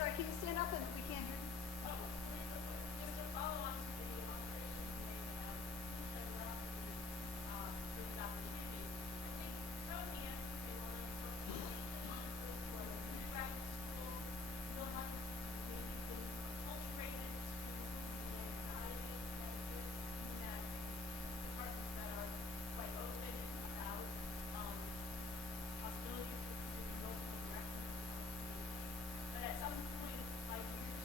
sorry, can you stand up and we can't hear you? Just to follow on to the observation you made about Darrell for these opportunities, I think some of the answers they want to for the graduate school, still have maybe been acculturated to the anxiety that exists in that departments that are quite open about possibilities to pursue multiple directions. But at some point, like you're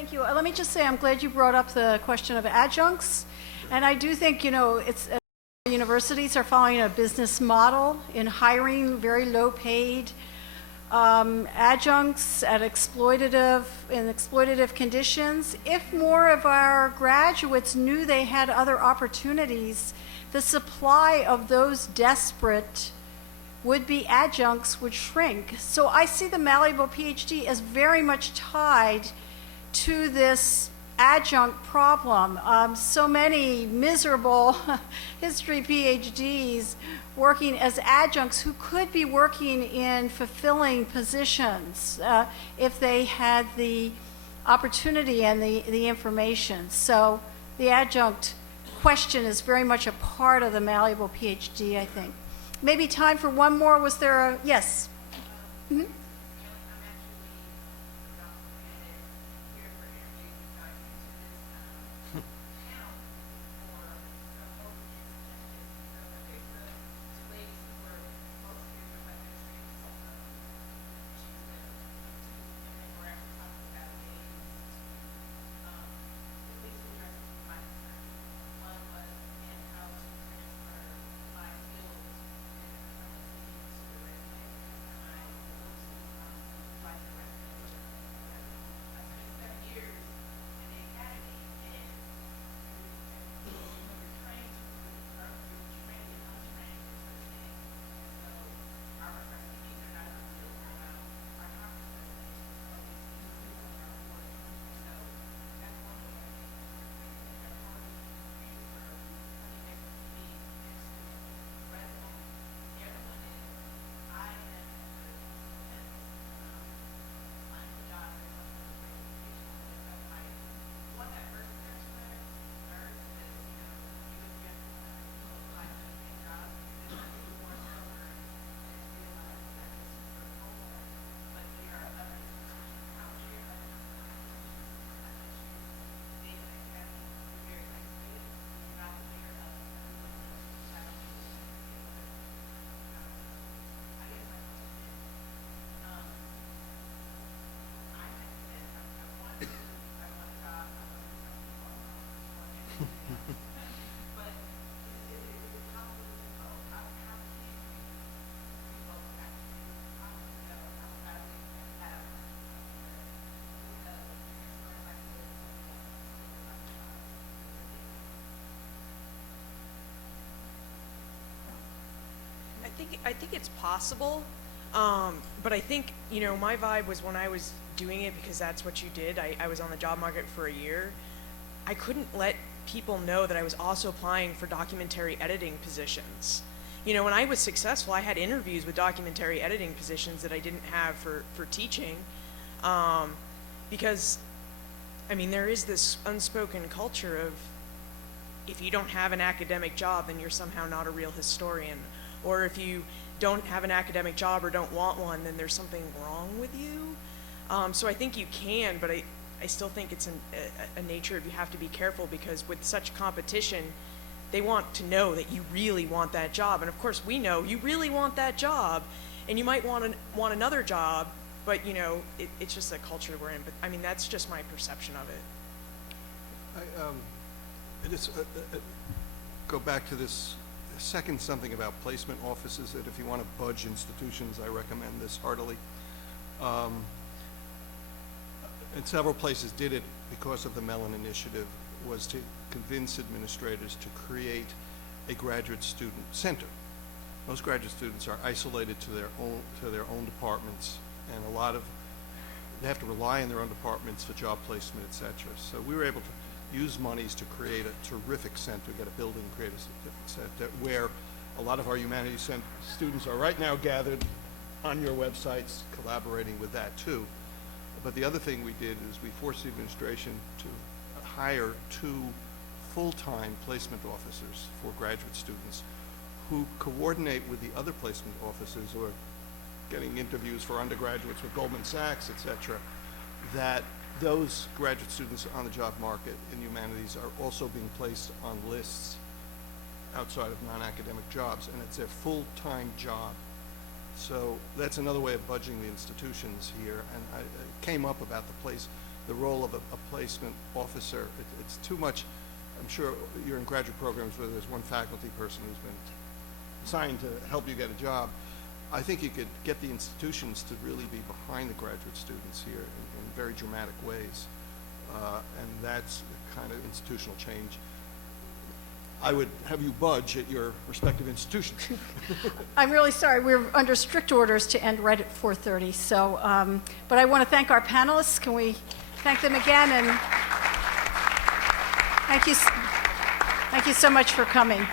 Thank you. Let me just say, I'm glad you brought up the question of adjuncts. And I do think, it's universities are following a business model in hiring very low-paid adjuncts in exploitative conditions. If more of our graduates knew they had other opportunities, the supply of those desperate would-be adjuncts would shrink. So I see the Malleable PhD as very much tied to this adjunct problem. So many miserable history PhDs working as adjuncts who could be working in fulfilling positions if they had the opportunity and the information. So the adjunct question is very much a part of the Malleable PhD, I think. Maybe time for one more. Was there a, yes? Mm-hmm. I think it's possible, but I think, my vibe was when I was doing it, because that's what you did, I was on the job market for a year, I couldn't let people know that I was also applying for documentary editing positions. When I was successful, I had interviews with documentary editing positions that I didn't have for teaching, because, there is this unspoken culture of, if you don't have an academic job, then you're somehow not a real historian. Or if you don't have an academic job or don't want one, then there's something wrong with you. So I think you can, but I still think it's a nature of you have to be careful, because with such competition, they want to know that you really want that job. And of course, we know you really want that job, and you might want another job, but it's just the culture we're in. But that's just my perception of it. I just go back to this second something about placement offices, that if you want to budge institutions, I recommend this heartily. And several places did it because of the Mellon Initiative, was to convince administrators to create a graduate student center. Most graduate students are isolated to their own departments, and they have to rely on their own departments for job placement, et cetera. So we were able to use monies to create a terrific center, get a building, create a center, where a lot of our humanities students are right now gathered on your websites, collaborating with that too. But the other thing we did is we forced the administration to hire 2 full-time placement officers for graduate students who coordinate with the other placement officers who are getting interviews for undergraduates with Goldman Sachs, et cetera, that those graduate students on the job market in humanities are also being placed on lists outside of non-academic jobs, and it's their full-time job. So that's another way of budging the institutions here, and it came up about the the role of a placement officer. It's too much. I'm sure you're in graduate programs where there's one faculty person who's been assigned to help you get a job. I think you could get the institutions to really be behind the graduate students here in very dramatic ways. And that's the kind of institutional change I would have you budge at your respective institutions. I'm really sorry. We're under strict orders to end right at 4:30. So, but I want to thank our panelists. Can we thank them again? And thank you so much for coming.